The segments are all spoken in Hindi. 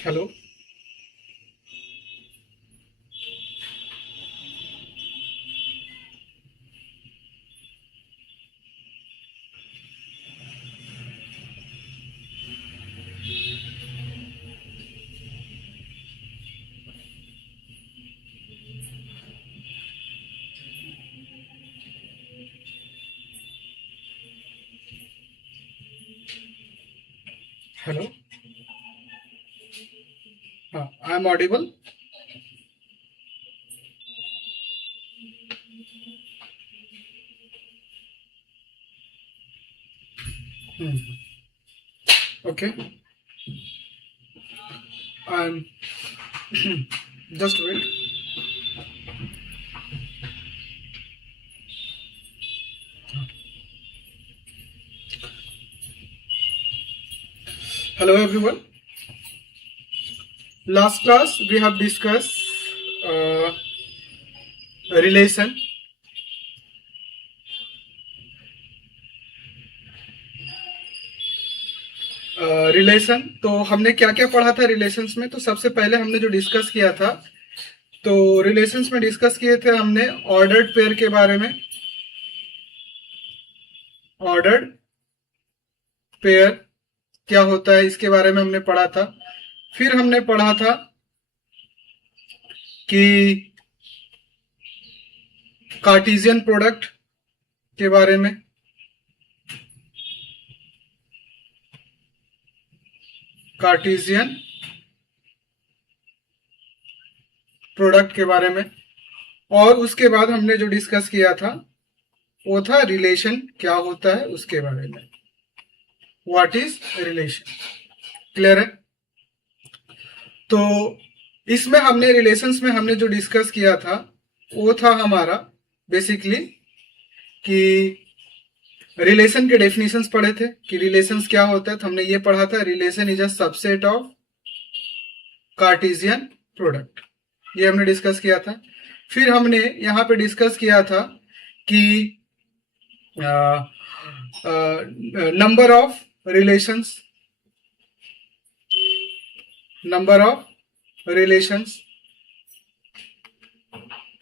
हेलो। हेलो। हाँ, I am audible. Okay. I am just wait. Hello everyone. Last class we have discuss relation. Relation तो हमने क्या क्या पढ़ा था रिलेशंस में। तो सबसे पहले हमने जो डिस्कस किया था, तो रिलेशंस में डिस्कस किए थे हमने ऑर्डर्ड पेयर के बारे में। ऑर्डर्ड पेयर क्या होता है इसके बारे में हमने पढ़ा था। फिर हमने पढ़ा था कि कार्टेशियन प्रोडक्ट के बारे में। कार्टेशियन प्रोडक्ट के बारे में। और उसके बाद हमने जो डिस्कस किया था वो था रिलेशन क्या होता है उसके बारे में। What is relation. क्लियर है। तो इसमें हमने रिलेशंस में हमने जो डिस्कस किया था वो था हमारा बेसिकली कि रिलेशन के डेफिनेशंस पढ़े थे कि रिलेशंस क्या होता है। तो हमने ये पढ़ा था relation is a subset of Cartesian product. ये हमने डिस्कस किया था। फिर हमने यहाँ पे डिस्कस किया था कि number of relations. Number of relations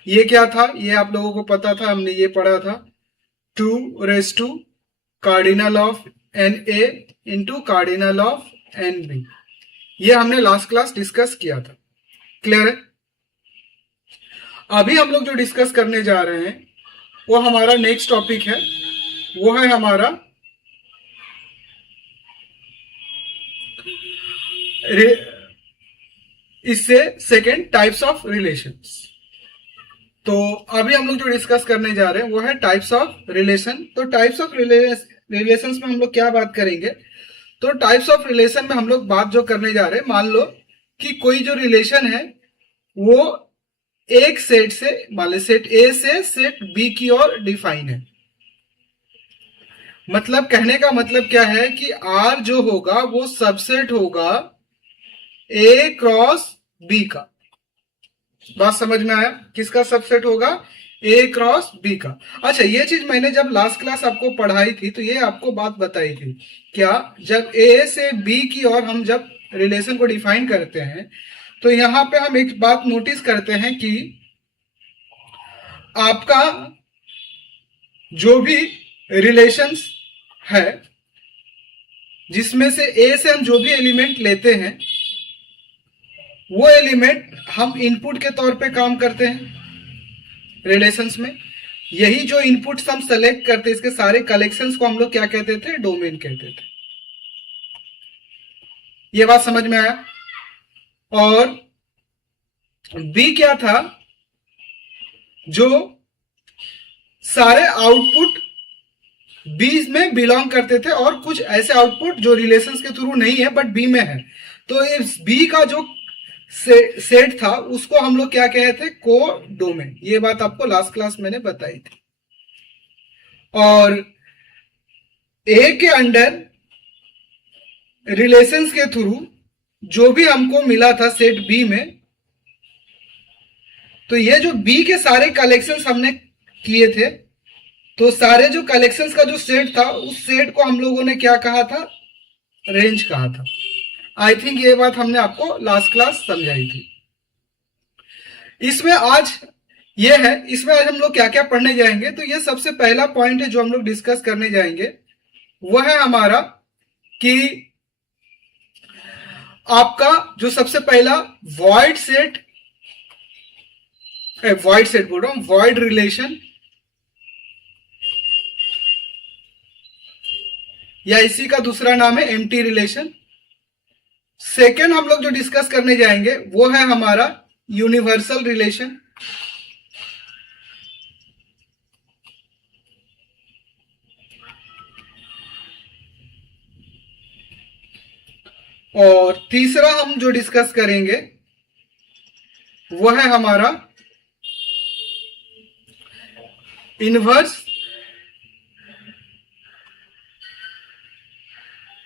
ये क्या था, ये आप लोगों को पता था, हमने ये पढ़ा था 2 raise to cardinal of N A into cardinal of N B. ये हमने लास्ट क्लास डिस्कस किया था। क्लियर है। अभी हम लोग जो डिस्कस करने जा रहे हैं वो हमारा नेक्स्ट टॉपिक है। वो है हमारा इससे सेकेंड टाइप्स ऑफ रिलेशंस। तो अभी हम लोग जो डिस्कस करने जा रहे हैं वो है टाइप्स ऑफ रिलेशन। तो टाइप्स ऑफ रिलेशंस में हम लोग क्या बात करेंगे। तो टाइप्स ऑफ रिलेशन में हम लोग बात जो करने जा रहे हैं, मान लो कि कोई जो रिलेशन है वो एक सेट से, मान लो सेट ए से सेट बी की ओर डिफाइन है। मतलब कहने का मतलब क्या है कि आर जो होगा वो सबसेट होगा ए क्रॉस बी का। बात समझ में आया। किसका सबसेट होगा, ए क्रॉस बी का। अच्छा, ये चीज मैंने जब लास्ट क्लास आपको पढ़ाई थी तो ये आपको बात बताई थी क्या, जब ए से बी की ओर हम जब रिलेशन को डिफाइन करते हैं तो यहां पे हम एक बात नोटिस करते हैं कि आपका जो भी रिलेशंस है जिसमें से ए से हम जो भी एलिमेंट लेते हैं वो एलिमेंट हम इनपुट के तौर पे काम करते हैं रिलेशंस में। यही जो इनपुट्स हम सेलेक्ट करते हैं इसके सारे कलेक्शंस को हम लोग क्या कहते थे, डोमेन कहते थे। ये बात समझ में आया। और बी क्या था, जो सारे आउटपुट बी में बिलोंग करते थे और कुछ ऐसे आउटपुट जो रिलेशंस के थ्रू नहीं है बट बी में है। तो इस बी का जो सेट था उसको हम लोग क्या कहे थे, को डोमेन। ये बात आपको लास्ट क्लास मैंने बताई थी। और ए के अंडर रिलेशंस के थ्रू जो भी हमको मिला था सेट बी में, तो ये जो बी के सारे कलेक्शंस हमने किए थे, तो सारे जो कलेक्शंस का जो सेट था उस सेट को हम लोगों ने क्या कहा था, रेंज कहा था। आई थिंक ये बात हमने आपको लास्ट क्लास समझाई थी। इसमें आज ये है, इसमें आज हम लोग क्या क्या पढ़ने जाएंगे। तो ये सबसे पहला पॉइंट है जो हम लोग डिस्कस करने जाएंगे, वो है हमारा कि आपका जो सबसे पहला वॉइड सेट बोल रहा हूं, वॉइड रिलेशन, या इसी का दूसरा नाम है एम्प्टी रिलेशन। सेकेंड हम लोग जो डिस्कस करने जाएंगे वो है हमारा यूनिवर्सल रिलेशन। और तीसरा हम जो डिस्कस करेंगे वो है हमारा इनवर्स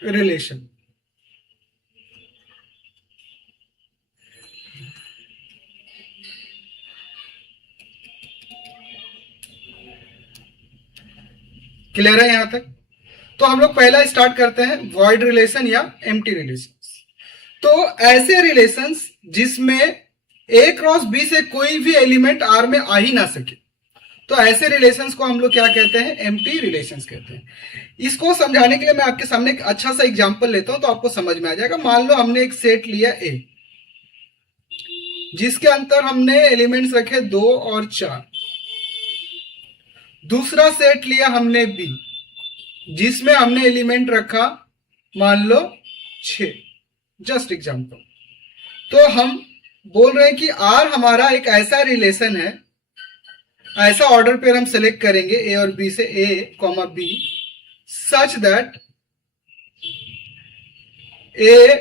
रिलेशन। क्लियर है यहां तक? तो हम लोग पहला स्टार्ट करते हैं वॉइड रिलेशन या एम्प्टी रिलेशन। तो ऐसे रिलेशंस जिसमें ए क्रॉस बी से कोई भी एलिमेंट आर में आ ही ना सके, तो ऐसे रिलेशंस को हम लोग क्या कहते हैं? एम्प्टी रिलेशंस कहते हैं। इसको समझाने के लिए मैं आपके सामने एक अच्छा सा एग्जांपल लेता हूं तो आपको समझ में आ जाएगा। मान लो हमने एक सेट लिया ए, जिसके अंदर हमने एलिमेंट्स रखे 2 और 4। दूसरा सेट लिया हमने बी, जिसमें हमने एलिमेंट रखा मान लो 6। Just example. तो हम बोल रहे हैं कि आर हमारा एक ऐसा रिलेशन है, ऐसा ऑर्डर पेयर हम सेलेक्ट करेंगे ए और बी से, A comma B, such that A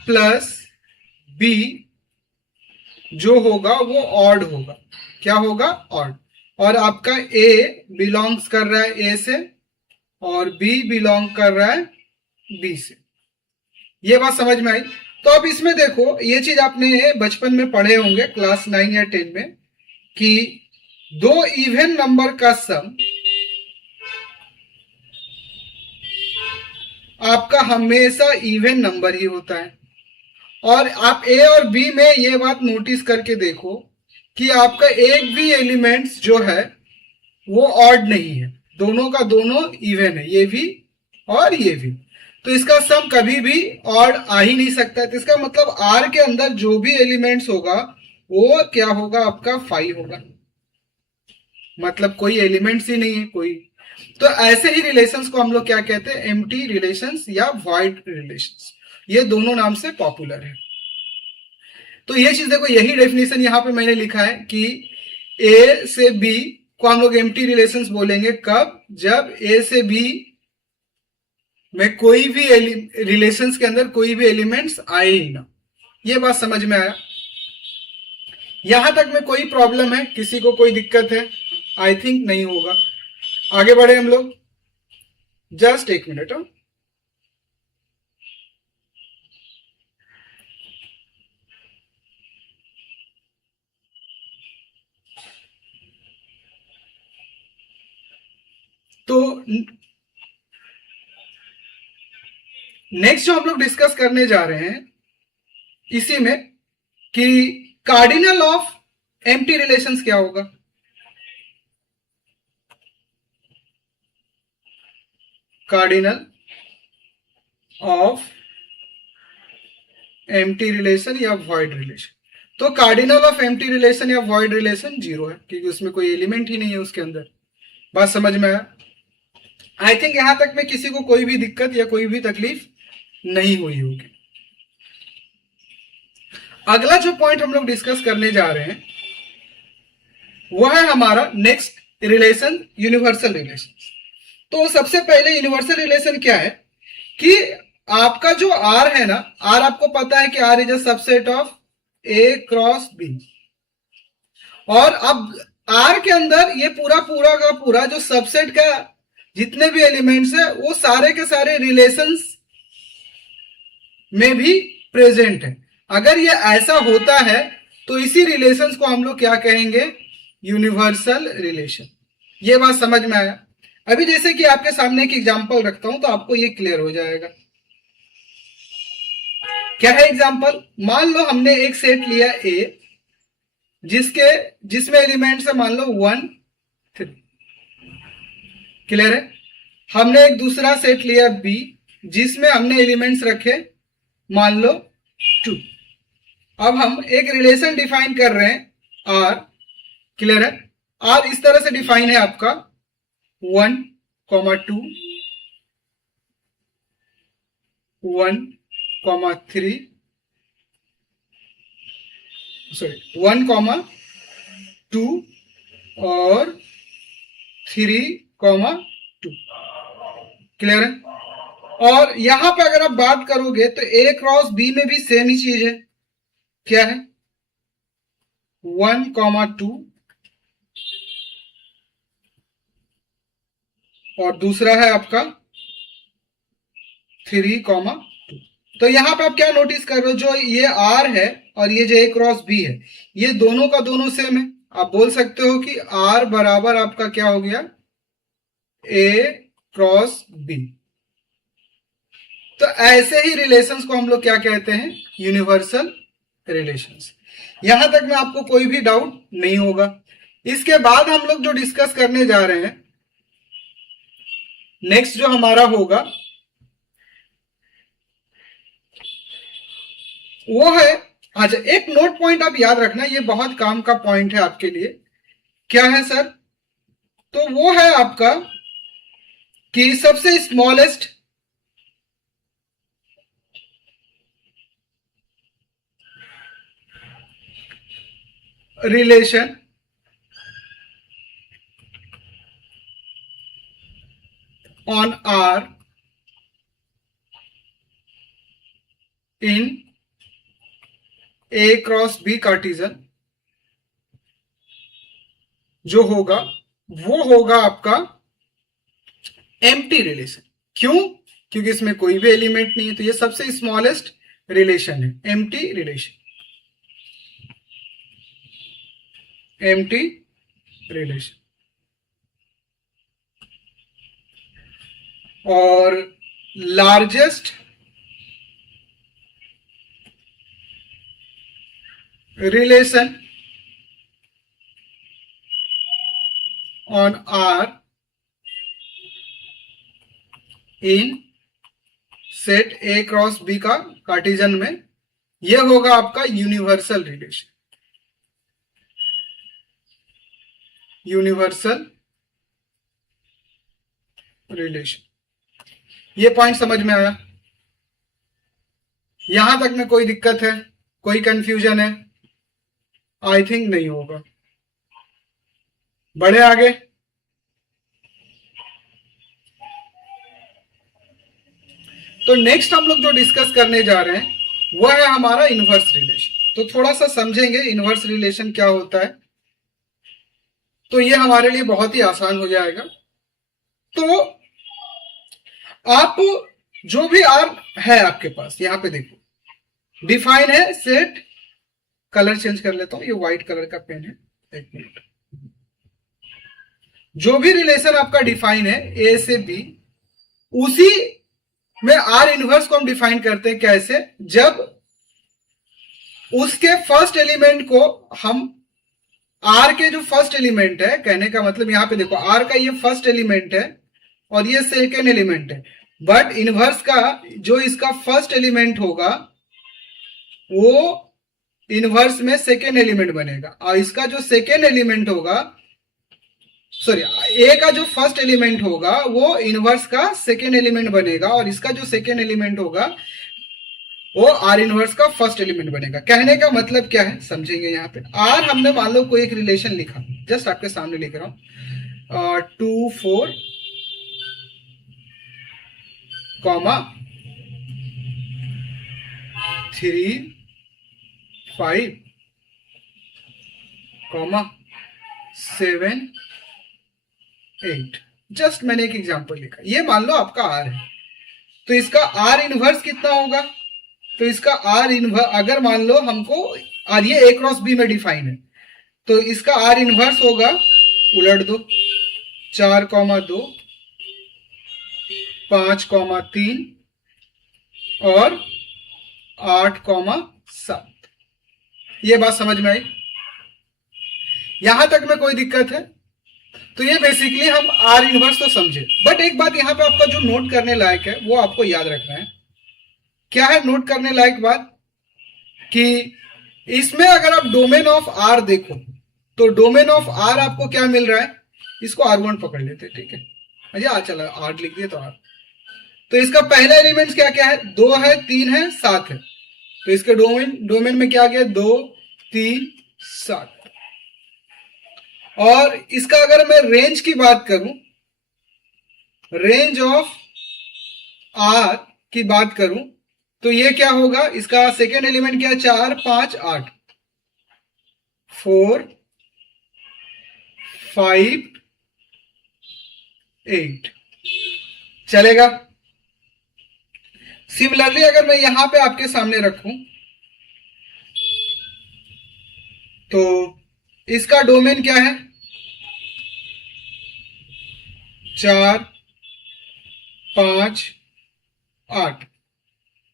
plus B जो होगा वो ऑड होगा। क्या होगा? ऑड। और आपका ए बिलोंग्स कर रहा है ए से और बी बिलोंग कर रहा है बी से। ये बात समझ में आई? तो अब इसमें देखो, ये चीज आपने बचपन में पढ़े होंगे क्लास 9 या 10 में, कि 2 इवन नंबर का सम आपका हमेशा इवन नंबर ही होता है। और आप ए और बी में ये बात नोटिस करके देखो कि आपका एक भी एलिमेंट्स जो है वो ऑड नहीं है, दोनों का दोनों इवन है, ये भी और ये भी। तो इसका सम कभी भी ऑड आ ही नहीं सकता है। तो इसका मतलब आर के अंदर जो भी एलिमेंट्स होगा वो क्या होगा? आपका 5 होगा। मतलब कोई एलिमेंट्स ही नहीं है कोई। तो ऐसे ही रिलेशंस को हम लोग क्या कहते हैं? एम्प्टी रिलेशंस या वॉइड रिलेशंस। ये दोनों नाम से पॉपुलर है। तो ये चीज देखो, यही डेफिनेशन यहां पे मैंने लिखा है कि ए से बी को हम लोग एम्प्टी रिलेशंस बोलेंगे कब? जब ए से बी में कोई भी रिलेशंस के अंदर कोई भी एलिमेंट्स आए ही ना। ये बात समझ में आया? यहां तक में कोई प्रॉब्लम है? किसी को कोई दिक्कत है? आई थिंक नहीं होगा। आगे बढ़े हम लोग। जस्ट एक मिनट। तो नेक्स्ट जो हम लोग डिस्कस करने जा रहे हैं इसी में कि कार्डिनल ऑफ एम्प्टी रिलेशंस क्या होगा। कार्डिनल ऑफ एम्प्टी रिलेशन या वॉइड रिलेशन। तो कार्डिनल ऑफ एम्प्टी रिलेशन या वॉइड रिलेशन 0 है, क्योंकि उसमें कोई एलिमेंट ही नहीं है उसके अंदर। बात समझ में आया? आई थिंक यहां तक में किसी को कोई भी दिक्कत या कोई भी तकलीफ नहीं हुई होगी। अगला जो पॉइंट हम लोग डिस्कस करने जा रहे हैं वो है हमारा नेक्स्ट रिलेशन, यूनिवर्सल रिलेशन। तो सबसे पहले यूनिवर्सल रिलेशन क्या है कि आपका जो आर है ना, आर आपको पता है कि R is a subset of A cross B. और अब आर के अंदर ये पूरा पूरा का पूरा जो सबसेट का जितने भी एलिमेंट्स है वो सारे के सारे रिलेशंस में भी प्रेजेंट है। अगर ये ऐसा होता है तो इसी रिलेशंस को हम लोग क्या कहेंगे? Universal relation. ये बात समझ में आया? अभी जैसे कि आपके सामने एक एग्जांपल रखता हूं तो आपको ये क्लियर हो जाएगा। क्या है एग्जाम्पल? मान लो हमने एक सेट लिया ए जिसमें एलिमेंट्स है मान लो 1 3। क्लियर है? हमने एक दूसरा सेट लिया बी जिसमें हमने एलिमेंट्स रखे मान लो 2। अब हम एक रिलेशन डिफाइन कर रहे हैं आर। क्लियर है? आर इस तरह से डिफाइन है आपका 1, 2, 1, 3, सॉरी 1, 2 और 3, 2। क्लियर है? और यहां पे अगर आप बात करोगे तो ए क्रॉस बी में भी सेम ही चीज है। क्या है? 1, 2 और दूसरा है आपका 3, 2। तो यहां पे आप क्या नोटिस कर रहे हो? जो ये आर है और ये जो ए क्रॉस बी है ये दोनों का दोनों सेम है। आप बोल सकते हो कि आर बराबर आपका क्या हो गया? ए क्रॉस बी। तो ऐसे ही रिलेशंस को हम लोग क्या कहते हैं? Universal relations. यहां तक में आपको कोई भी डाउट नहीं होगा। इसके बाद हम लोग जो डिस्कस करने जा रहे हैं नेक्स्ट जो हमारा होगा वो है, अच्छा एक नोट पॉइंट आप याद रखना, ये बहुत काम का पॉइंट है आपके लिए। क्या है सर? तो वो है आपका कि सबसे smallest relation on R in A cross B Cartesian जो होगा वो होगा आपका एम्प्टी रिलेशन। क्यों? क्योंकि इसमें कोई भी एलिमेंट नहीं है, तो ये सबसे स्मॉलेस्ट रिलेशन है, एम्प्टी रिलेशन। Empty relation. और largest relation on R in set A cross B का कार्टिजन में यह होगा आपका यूनिवर्सल रिलेशन। Universal relation. ये पॉइंट समझ में आया? यहां तक में कोई दिक्कत है, कोई कंफ्यूजन है? आई थिंक नहीं होगा। बढ़े आगे। तो नेक्स्ट हम लोग जो डिस्कस करने जा रहे हैं वह है हमारा इनवर्स रिलेशन। तो थोड़ा सा समझेंगे इनवर्स रिलेशन क्या होता है, तो ये हमारे लिए बहुत ही आसान हो जाएगा। तो आप जो भी आर है आपके पास, यहां पे देखो डिफाइन है सेट, कलर चेंज कर लेता हूं, ये व्हाइट कलर का पेन है, एक मिनट। जो भी रिलेशन आपका डिफाइन है ए से बी, उसी में आर इनवर्स को हम डिफाइन करते हैं। कैसे? जब उसके फर्स्ट एलिमेंट को हम आर के जो फर्स्ट एलिमेंट है, कहने का मतलब यहां पे देखो आर का ये फर्स्ट एलिमेंट है और ये सेकेंड एलिमेंट है, बट इनवर्स का जो इसका फर्स्ट एलिमेंट होगा वो इनवर्स में सेकेंड एलिमेंट बनेगा, और इसका जो सेकेंड एलिमेंट होगा, सॉरी ए का जो फर्स्ट एलिमेंट होगा वो इनवर्स का सेकेंड एलिमेंट बनेगा, और इसका जो सेकेंड एलिमेंट होगा वो आर इनवर्स का फर्स्ट एलिमेंट बनेगा। कहने का मतलब क्या है समझेंगे। यहाँ पे आर हमने मान लो कोई एक रिलेशन लिखा, जस्ट आपके सामने लिख रहा हूं 2 4 3 5 7 8। जस्ट मैंने एक एग्जांपल लिखा, ये मान लो आपका आर है, तो इसका आर इनवर्स कितना होगा? तो इसका आर इनवर्स अगर मान लो हमको, और ये ए क्रॉस बी में डिफाइन है, तो इसका आर इनवर्स होगा, उलट दो, 4, 2 5, 3 और 8,7। ये बात समझ में आई? यहां तक में कोई दिक्कत है? तो ये बेसिकली हम आर इनवर्स तो समझे, बट एक बात यहां पे आपका जो नोट करने लायक है वो आपको याद रखना है। क्या है नोट करने लायक बात? कि इसमें अगर आप डोमेन ऑफ आर देखो तो डोमेन ऑफ आर आपको क्या मिल रहा है? इसको R1 पकड़ लेते, ठीक है? अच्छा चला आर लिख दिया तो आर। तो इसका पहला एलिमेंट क्या क्या है? 2 है, 3 है, 7 है। तो इसके डोमेन में क्या गया? 2 3 7। और इसका अगर मैं रेंज की बात करूं, रेंज ऑफ आर की बात करूं, तो ये क्या होगा? इसका सेकेंड एलिमेंट क्या है? 4 5 8, 4 5 8 चलेगा। सिमिलरली अगर मैं यहां पे आपके सामने रखूं तो इसका डोमेन क्या है? 4 5 8।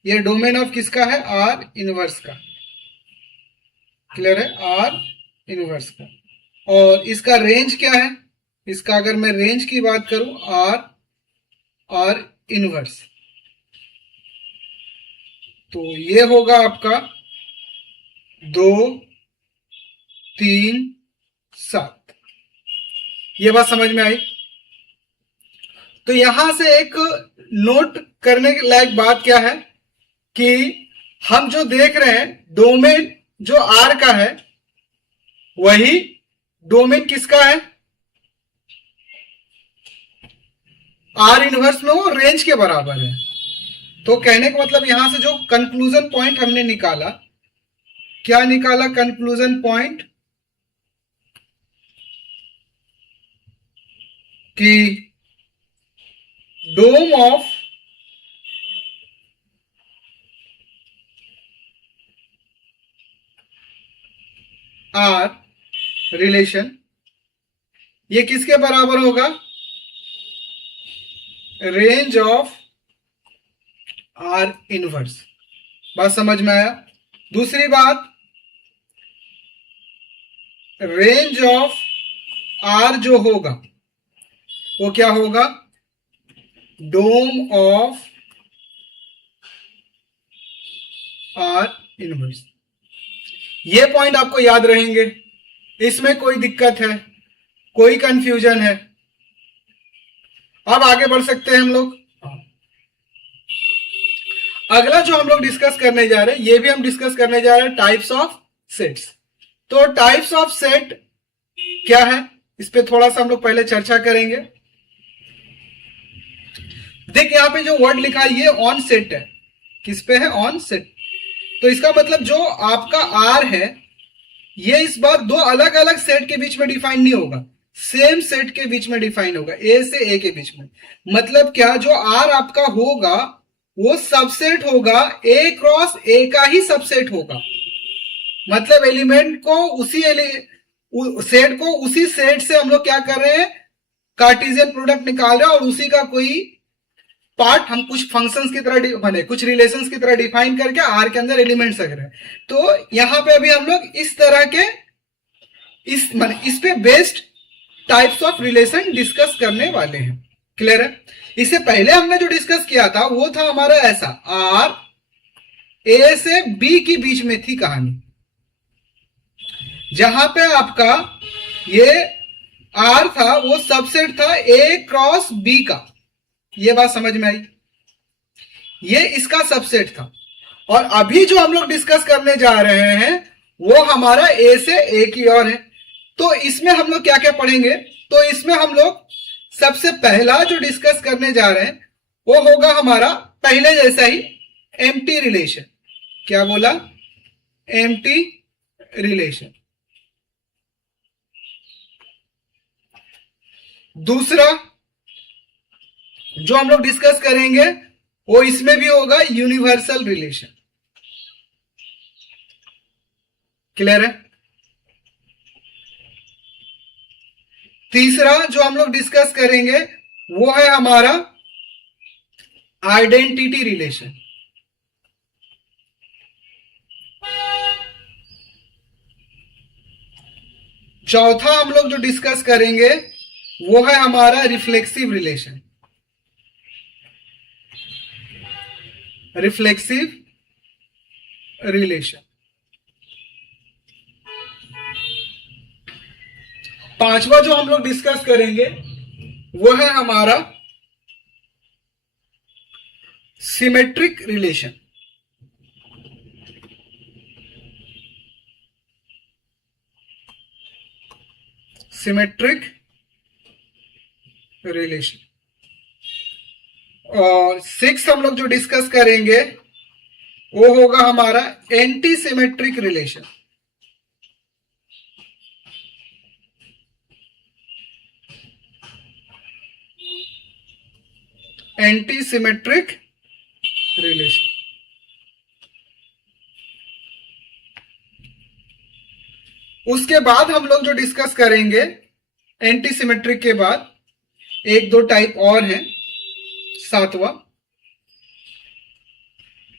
ये डोमेन ऑफ किसका है? आर इनवर्स का। क्लियर है? आर इनवर्स का। और इसका रेंज क्या है? इसका अगर मैं रेंज की बात करूं, आर इनवर्स, तो ये होगा आपका 2 3 7। ये बात समझ में आई? तो यहां से एक नोट करने लायक बात क्या है कि हम जो देख रहे हैं डोमेन जो आर का है वही डोमेन किसका है? आर इनवर्स में वो रेंज के बराबर है। तो कहने का मतलब यहां से जो कंक्लूजन पॉइंट हमने निकाला, क्या निकाला कंक्लूजन पॉइंट? कि डोम ऑफ आर रिलेशन ये किसके बराबर होगा? Range of are inverse. बात समझ में आया? दूसरी बात, रेंज ऑफ आर जो होगा वो क्या होगा? डोम ऑफ आर इनवर्स। ये पॉइंट आपको याद रहेंगे, इसमें कोई दिक्कत है, कोई कंफ्यूजन है? अब आगे बढ़ सकते हैं हम लोग। अगला जो हम लोग डिस्कस करने जा रहे हैं, ये भी हम डिस्कस करने जा रहे हैं टाइप्स ऑफ सेट्स। तो टाइप्स ऑफ सेट क्या है, इस पे थोड़ा सा हम लोग पहले चर्चा करेंगे। देख यहां पे जो वर्ड लिखा है ये ऑन सेट है। किस पे है? On set. तो इसका मतलब जो आपका आर है ये इस बार दो अलग अलग सेट के बीच में डिफाइन नहीं होगा, सेम सेट के बीच में डिफाइन होगा, ए से ए के बीच में। मतलब क्या? जो आर आपका होगा वो सबसेट होगा, ए क्रॉस ए का ही सबसेट होगा। मतलब एलिमेंट को उसी सेट को उसी सेट से हम लोग क्या कर रहे हैं? कार्टेशियन प्रोडक्ट निकाल रहे हैं और उसी का कोई पार्ट हम कुछ फंक्शंस की तरह बने, कुछ रिलेशंस की तरह डिफाइन करके आर के अंदर एलिमेंट्स रख रहे हैं। तो यहां पे अभी हम लोग इस तरह के इस पे based types of relation discuss करने वाले हैं। क्लियर है? इससे पहले हमने जो डिस्कस किया था वो था हमारा ऐसा, आर ए से बी के बीच में थी कहानी, जहां पे आपका ये आर था वो सबसेट था ए क्रॉस बी का। ये बात समझ में आई? ये इसका सबसेट था। और अभी जो हम लोग डिस्कस करने जा रहे हैं वो हमारा ए से ए की ओर है। तो इसमें हम लोग क्या क्या पढ़ेंगे? तो इसमें हम लोग सबसे पहला जो डिस्कस करने जा रहे हैं वो होगा हमारा पहले जैसा ही एम्प्टी रिलेशन। क्या बोला? Empty relation. दूसरा जो हम लोग डिस्कस करेंगे वो इसमें भी होगा यूनिवर्सल रिलेशन। क्लियर है? तीसरा जो हम लोग डिस्कस करेंगे वो है हमारा आइडेंटिटी रिलेशन। चौथा हम लोग जो डिस्कस करेंगे वो है हमारा रिफ्लेक्सिव रिलेशन। Reflexive relation. पांचवा जो हम लोग डिस्कस करेंगे वो है हमारा सिमेट्रिक रिलेशन। Symmetric relation. और सिक्स हम लोग जो डिस्कस करेंगे वो होगा हमारा anti symmetric relation. Anti symmetric relation. उसके बाद हम लोग जो डिस्कस करेंगे एंटी सिमेट्रिक के बाद एक दो टाइप और हैं। सातवां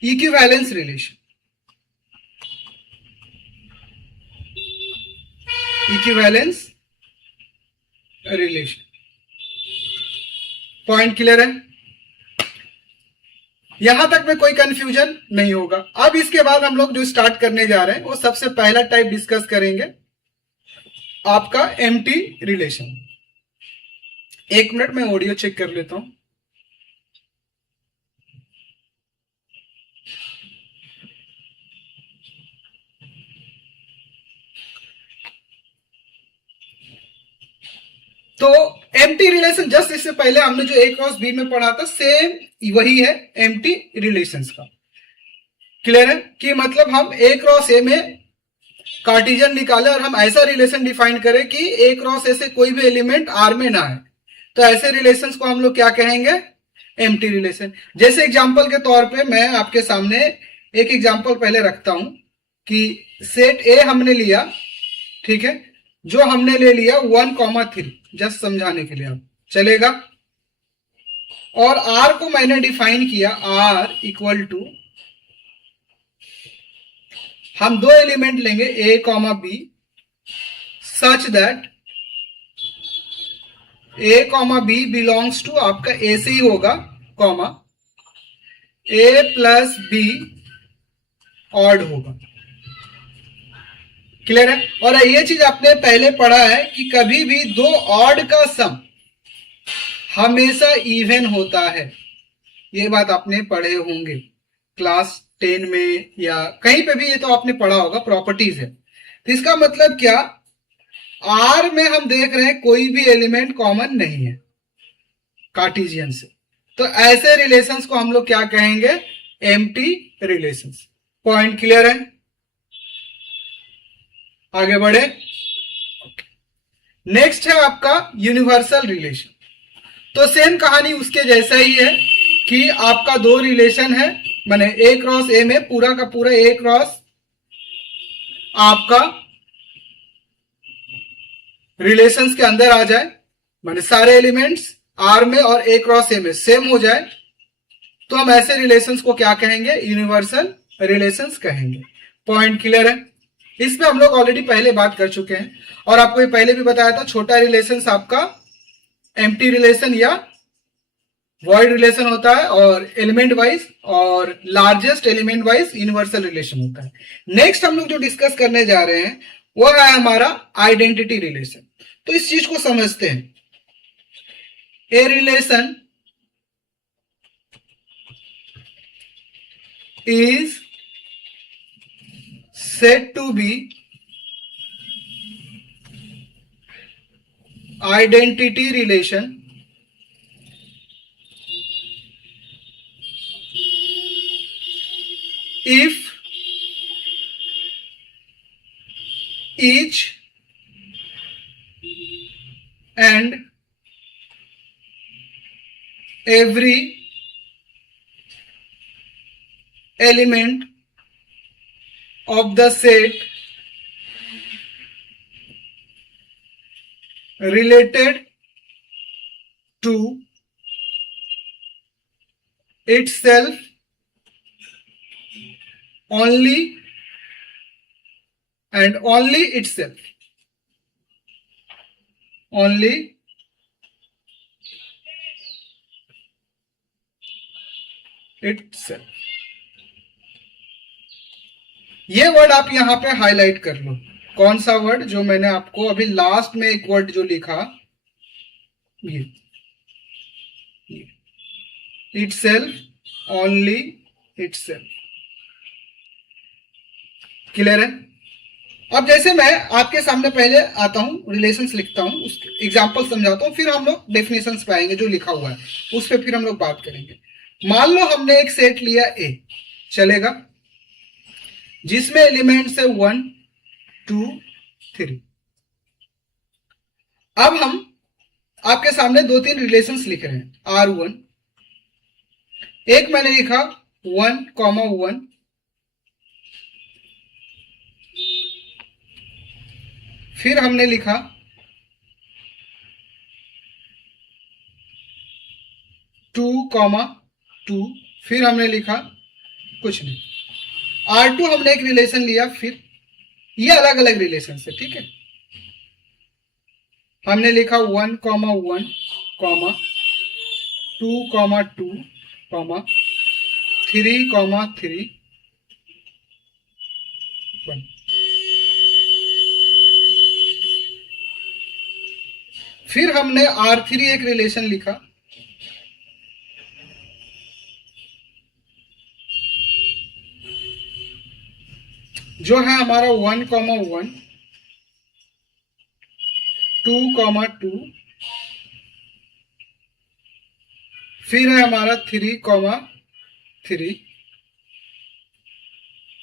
equivalence relation. Equivalence relation. Point clear है? यहां तक में कोई कंफ्यूजन नहीं होगा। अब इसके बाद हम लोग जो स्टार्ट करने जा रहे हैं वो सबसे पहला टाइप डिस्कस करेंगे आपका एम्प्टी रिलेशन। एक मिनट में ऑडियो चेक कर लेता हूं। तो एम्प्टी रिलेशन जस्ट इससे पहले हमने जो ए क्रॉस बी में पढ़ा था सेम वही है एम्प्टी रिलेशंस का। क्लियर है कि मतलब हम ए क्रॉस ए में कार्टेशियन निकाले और हम ऐसा रिलेशन डिफाइन करें कि ए क्रॉस ए से कोई भी एलिमेंट आर में ना है, तो ऐसे रिलेशंस को हम लोग क्या कहेंगे? Empty relation. जैसे एग्जांपल के तौर पे मैं आपके सामने एक एग्जांपल पहले रखता हूं कि सेट ए हमने लिया, ठीक है, जो हमने ले लिया 1,3, जस्ट समझाने के लिए आप चलेगा। और आर को मैंने डिफाइन किया आर इक्वल टू, हम दो एलिमेंट लेंगे A comma B such that A comma B belongs to आपका ए से ही होगा, comma A plus B odd होगा। क्लियर है? और ये चीज आपने पहले पढ़ा है कि कभी भी दो ऑड का सम हमेशा इवन होता है। ये बात आपने पढ़े होंगे क्लास 10 में या कहीं पे भी, ये तो आपने पढ़ा होगा, प्रॉपर्टीज है। तो इसका मतलब क्या, आर में हम देख रहे हैं कोई भी एलिमेंट कॉमन नहीं है कार्टेशियन से, तो ऐसे रिलेशंस को हम लोग क्या कहेंगे? Empty relations. पॉइंट क्लियर है? आगे बढ़े। नेक्स्ट है आपका यूनिवर्सल रिलेशन। तो सेम कहानी उसके जैसा ही है कि आपका दो रिलेशन है, माने ए क्रॉस ए में पूरा का पूरा ए क्रॉस आपका रिलेशंस के अंदर आ जाए, माने सारे एलिमेंट्स आर में और ए क्रॉस ए में सेम हो जाए, तो हम ऐसे रिलेशंस को क्या कहेंगे? यूनिवर्सल रिलेशंस कहेंगे। पॉइंट क्लियर है? इसमें हम लोग ऑलरेडी पहले बात कर चुके हैं और आपको ये पहले भी बताया था, छोटा रिलेशंस आपका एम्प्टी रिलेशन या वॉइड रिलेशन होता है और एलिमेंट वाइज, और largest element wise universal relation होता है। नेक्स्ट हम लोग जो डिस्कस करने जा रहे हैं वो है हमारा आइडेंटिटी रिलेशन। तो इस चीज को समझते हैं। A relation is said to be identity relation if each and every element of the set related to itself only and only itself. Only itself. ये वर्ड आप यहां पे हाईलाइट कर लो। कौन सा वर्ड? जो मैंने आपको अभी लास्ट में एक वर्ड जो लिखा, ये इटसेल्फ, ओनली इटसेल्फ। क्लियर है? अब जैसे मैं आपके सामने पहले आता हूं, रिलेशंस लिखता हूं, उसके एग्जांपल समझाता हूं, फिर हम लोग डेफिनेशंस पे आएंगे जो लिखा हुआ है, उस पर फिर हम लोग बात करेंगे। मान लो हमने एक सेट लिया ए, चलेगा, जिसमें एलिमेंट्स है 1 2 3। अब हम आपके सामने 2-3 रिलेशंस लिख रहे हैं। R1, एक मैंने लिखा 1,1, फिर हमने लिखा 2,2, फिर हमने लिखा कुछ नहीं। R2 हमने एक रिलेशन लिया, फिर ये अलग अलग रिलेशन है, ठीक है। हमने लिखा 1,1, 2,2, 3,3, 1। फिर हमने R3 एक रिलेशन लिखा, जो है हमारा 1,1, 2,2, फिर है हमारा 3,3,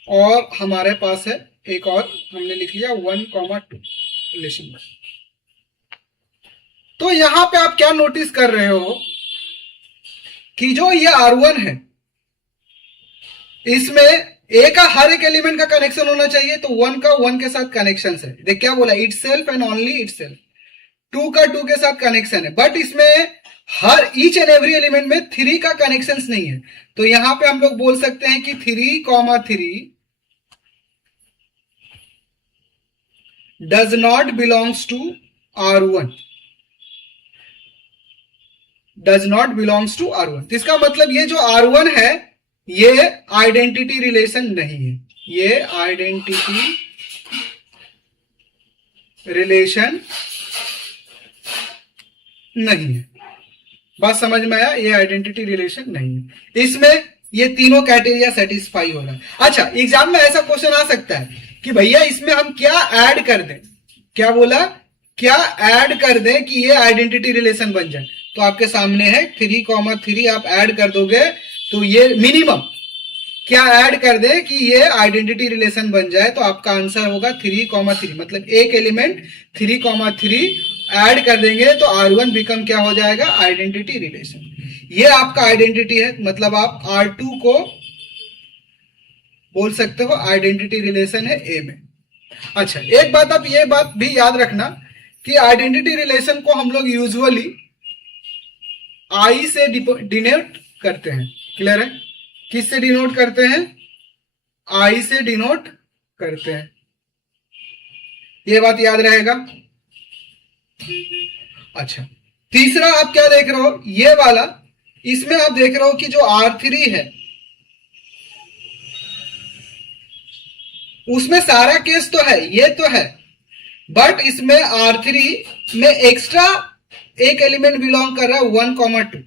और हमारे पास है एक और हमने लिख लिया 1,2 रिलेशन। तो यहां पे आप क्या नोटिस कर रहे हो कि जो ये R1 है, इसमें ए का हर एक एलिमेंट का कनेक्शन होना चाहिए, तो 1 का 1 के साथ कनेक्शन है। देख क्या बोला, इटसेल्फ एंड ओनली इटसेल्फ। 2 का 2 के साथ कनेक्शन है, बट इसमें हर ईच एंड एवरी एलिमेंट में 3 का कनेक्शन नहीं है। तो यहां पे हम लोग बोल सकते हैं कि 3,3 does not belongs to R1, does not belongs to R1। इसका मतलब ये जो R1 है, ये आइडेंटिटी रिलेशन नहीं है, ये आइडेंटिटी रिलेशन नहीं है। बात समझ में आया? ये आइडेंटिटी रिलेशन नहीं है। इसमें ये तीनों क्राइटेरिया सेटिस्फाई हो रहा है। अच्छा, एग्जाम में ऐसा क्वेश्चन आ सकता है कि भैया इसमें हम क्या ऐड कर दें? क्या बोला? क्या ऐड कर दें कि ये आइडेंटिटी रिलेशन बन जाए? तो आपके सामने है 3,3 आप ऐड कर दोगे तो ये मिनिमम क्या ऐड कर दे कि ये आइडेंटिटी रिलेशन बन जाए, तो आपका आंसर होगा 3,3। मतलब एक एलिमेंट 3,3 ऐड कर देंगे तो R1 बिकम क्या हो जाएगा? Identity relation. ये आपका आइडेंटिटी है, मतलब आप R2 को बोल सकते हो आइडेंटिटी रिलेशन है ए में। अच्छा, एक बात आप ये बात भी याद रखना कि आइडेंटिटी रिलेशन को हम लोग यूजुअली आई से डिनोट करते हैं। क्लियर है? किससे डिनोट करते हैं? आई से डिनोट करते हैं। ये बात याद रहेगा। अच्छा, तीसरा आप क्या देख रहे हो? ये वाला, इसमें आप देख रहे हो कि जो R3 है उसमें सारा केस तो है, ये तो है, बट इसमें R3 में एक्स्ट्रा एक एलिमेंट बिलोंग कर रहा है 1,2,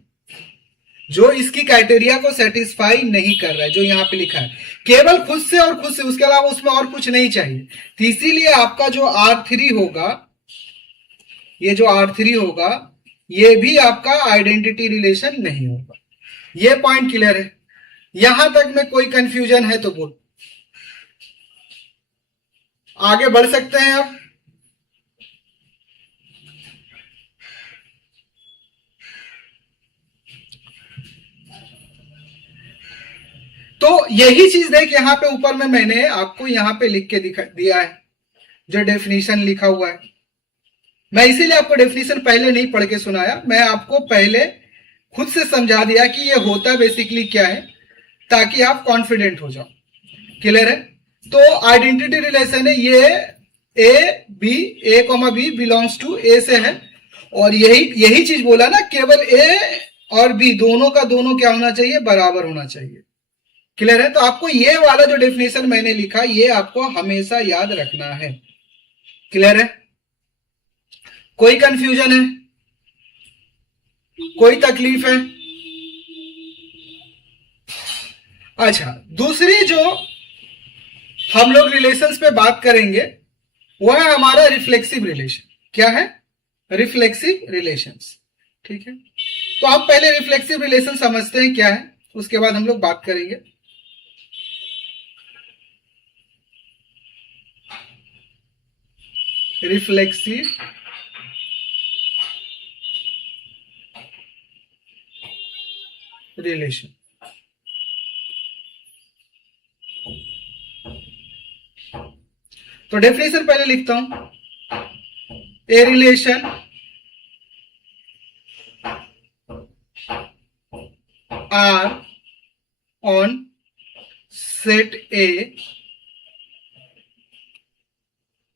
जो इसकी क्राइटेरिया को सेटिस्फाई नहीं कर रहा है, जो यहां पे लिखा है। केवल खुद से और खुद से, उसके अलावा उसमें और कुछ नहीं चाहिए। तो इसीलिए आपका जो R3 होगा, ये जो R3 होगा, ये भी आपका आइडेंटिटी रिलेशन नहीं होगा। ये पॉइंट क्लियर है? यहां तक में कोई कंफ्यूजन है तो बोल, आगे बढ़ सकते हैं आप। तो यही चीज देख, यहां पे ऊपर में मैंने आपको यहां पे लिख के दिया है, जो डेफिनेशन लिखा हुआ है। मैं इसीलिए आपको डेफिनेशन पहले नहीं पढ़ के सुनाया, मैं आपको पहले खुद से समझा दिया कि ये होता बेसिकली क्या है, ताकि आप कॉन्फिडेंट हो जाओ। क्लियर है? तो आइडेंटिटी रिलेशन है ये A B, A comma B belongs to A से है, और यही यही चीज बोला ना, केवल ए और बी दोनों का दोनों क्या होना चाहिए, बराबर होना चाहिए। क्लियर है? तो आपको ये वाला जो डेफिनेशन मैंने लिखा ये आपको हमेशा याद रखना है। क्लियर है? कोई कंफ्यूजन है, कोई तकलीफ है? अच्छा, दूसरी जो हम लोग रिलेशंस पे बात करेंगे वह है हमारा रिफ्लेक्सिव रिलेशन। क्या है? Reflexive relations. ठीक है, तो हम पहले रिफ्लेक्सिव रिलेशन समझते हैं क्या है, उसके बाद हम लोग बात करेंगे। Reflexive relation. तो डेफिनेशन पहले लिखता हूं। A relation R on set A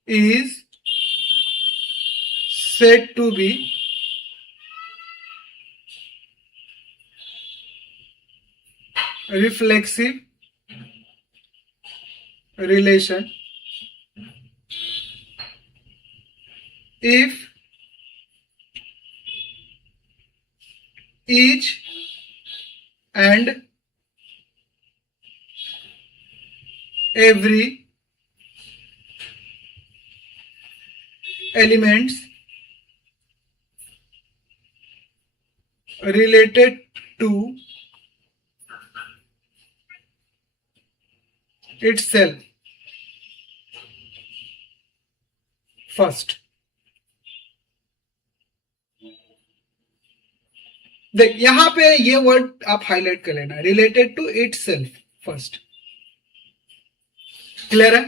is said to be reflexive relation if each and every elements related to itself first। देख यहां पे ये वर्ड आप हाईलाइट कर लेना, related to itself first. Clear है?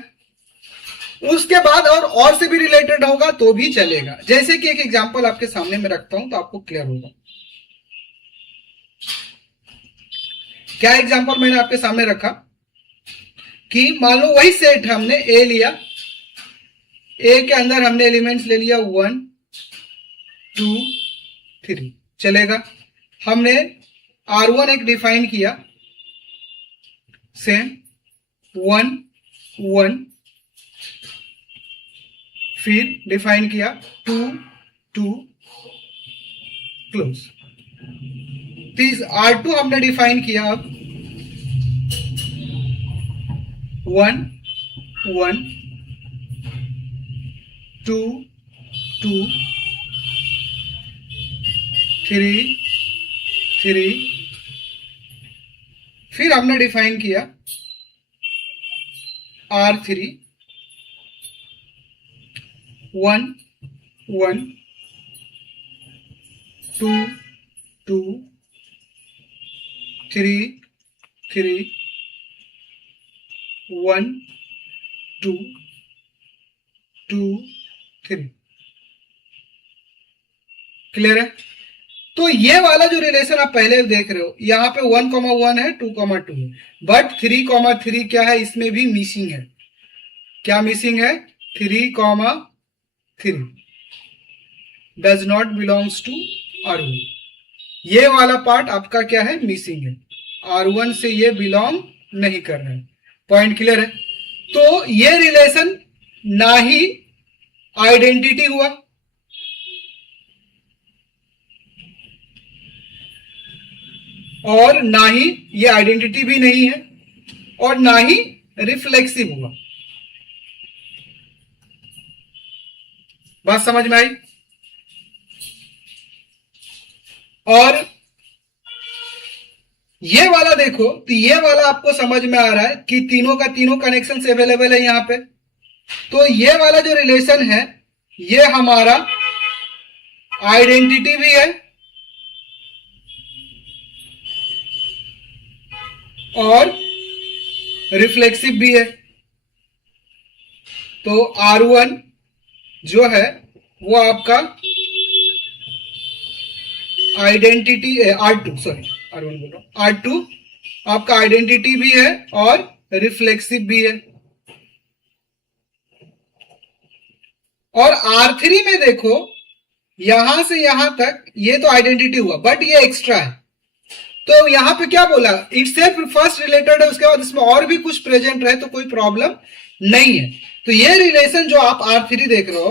उसके बाद और से भी रिलेटेड होगा तो भी चलेगा। जैसे कि एक एग्जांपल आपके सामने में रखता हूं तो आपको क्लियर होगा। क्या एग्जांपल मैंने आपके सामने रखा कि मान लो वही सेट हमने ए लिया, ए के अंदर हमने एलिमेंट्स ले लिया 1 2 3, चलेगा। हमने R1 एक डिफाइन किया, सेम 1 1, फिर डिफाइन किया 2 2 क्लोज। R2 हमने डिफाइन किया अब 1 1 2 2 3 3, फिर हमने डिफाइन किया R3 1 1 2 2 3 3 1 2 2 3। क्लियर है? तो ये वाला जो रिलेशन आप पहले देख रहे हो, यहां पे 1,1 है, 2,2 है, बट 3,3 क्या है, इसमें भी मिसिंग है। क्या मिसिंग है? 3,3 does not belongs to R1। ये वाला पार्ट आपका क्या है, मिसिंग है, R1 से ये बिलोंग नहीं कर रहा है। पॉइंट क्लियर है? तो ये रिलेशन ना ही आइडेंटिटी हुआ और ना ही ये आइडेंटिटी भी नहीं है और ना ही रिफ्लेक्सिव हुआ। बात समझ में आई? और ये वाला देखो तो ये वाला आपको समझ में आ रहा है कि तीनों का तीनों कनेक्शन अवेलेबल है यहां पे। तो ये वाला जो रिलेशन है ये हमारा आइडेंटिटी भी है और रिफ्लेक्सिव भी है। तो R1 जो है वो आपका आइडेंटिटी है, R2 सॉरी R1 बोल रहा हूं, R2 आपका आइडेंटिटी भी है और रिफ्लेक्सिव भी है। और R3 में देखो यहां से यहां तक ये तो आइडेंटिटी हुआ, बट ये एक्स्ट्रा है। तो यहां पे क्या बोला, इट सेल्फ फर्स्ट रिलेटेड है, उसके बाद इसमें और भी कुछ प्रेजेंट रहे तो कोई प्रॉब्लम नहीं है। तो ये रिलेशन जो आप R3 देख रहे हो,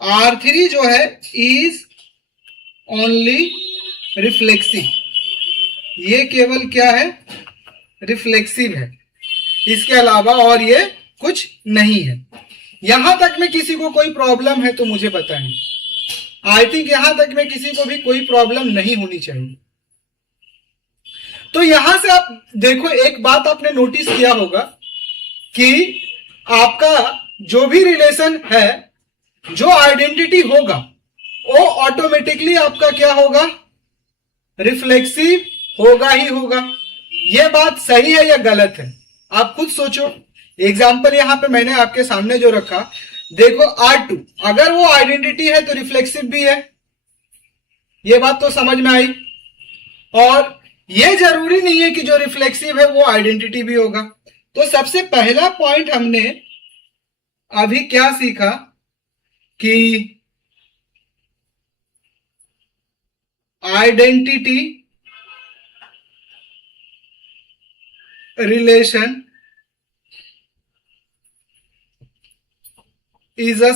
R3 जो है इज ओनली रिफ्लेक्सिव, ये केवल क्या है, रिफ्लेक्सिव है, इसके अलावा और ये कुछ नहीं है। यहां तक में किसी को कोई प्रॉब्लम है तो मुझे बताएं। आई थिंक यहां तक में किसी को भी कोई प्रॉब्लम नहीं होनी चाहिए। तो यहां से आप देखो, एक बात आपने नोटिस किया होगा कि आपका जो भी रिलेशन है, जो आइडेंटिटी होगा वो ऑटोमेटिकली आपका क्या होगा, रिफ्लेक्सिव होगा ही होगा। यह बात सही है या गलत है, आप खुद सोचो। एग्जाम्पल यहां पे मैंने आपके सामने जो रखा, देखो R2 अगर वो आइडेंटिटी है तो रिफ्लेक्सिव भी है, ये बात तो समझ में आई। और ये जरूरी नहीं है कि जो रिफ्लेक्सिव है वो आइडेंटिटी भी होगा। तो सबसे पहला पॉइंट हमने अभी क्या सीखा कि आइडेंटिटी रिलेशन इज अ,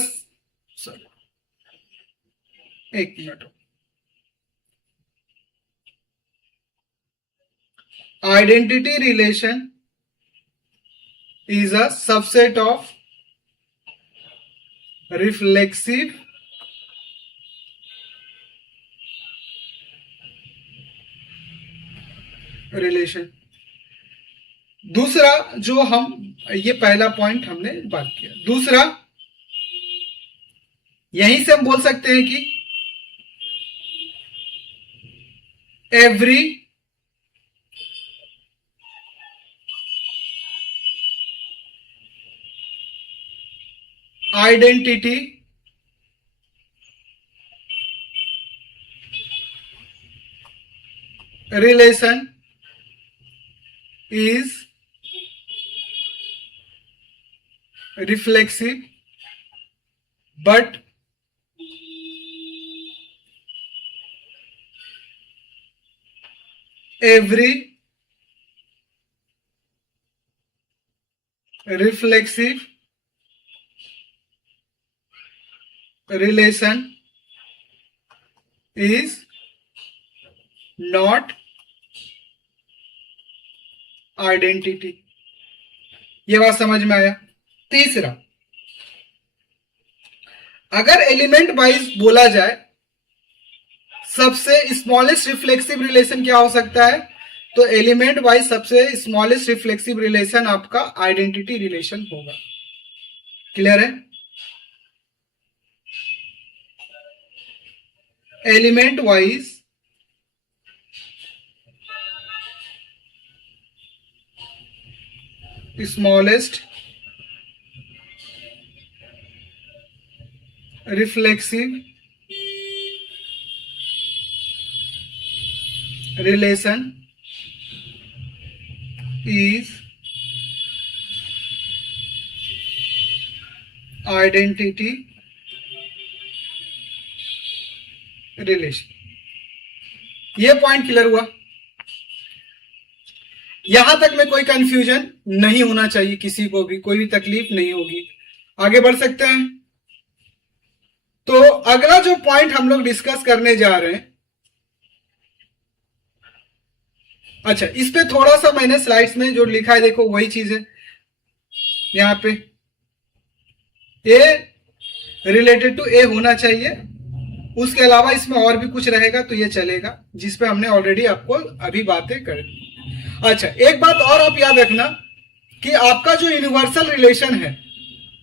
एक minute, identity relation is a subset of reflexive relation। दूसरा जो हम, ये पहला पॉइंट हमने बात किया। दूसरा, यहीं से हम बोल सकते हैं कि every identity relation is reflexive, but every reflexive relation is not identity। ये बात समझ में आया। तीसरा, अगर एलिमेंट वाइज बोला जाए, सबसे स्मॉलेस्ट रिफ्लेक्सिव रिलेशन क्या हो सकता है, तो एलिमेंट वाइज सबसे स्मॉलेस्ट रिफ्लेक्सिव रिलेशन आपका आइडेंटिटी रिलेशन होगा। क्लियर है? Element wise smallest reflexive relation is identity relation। ये पॉइंट क्लियर हुआ? यहां तक में कोई कंफ्यूजन नहीं होना चाहिए, किसी को भी कोई भी तकलीफ नहीं होगी। आगे बढ़ सकते हैं। तो अगला जो पॉइंट हम लोग डिस्कस करने जा रहे हैं, अच्छा इस पे थोड़ा सा मैंने स्लाइड्स में जो लिखा है देखो वही चीज है। यहां पे ए रिलेटेड टू ए होना चाहिए, उसके अलावा इसमें और भी कुछ रहेगा तो ये चलेगा, जिस पे हमने ऑलरेडी आपको अभी बातें कर दी। अच्छा एक बात और आप याद रखना कि आपका जो यूनिवर्सल रिलेशन है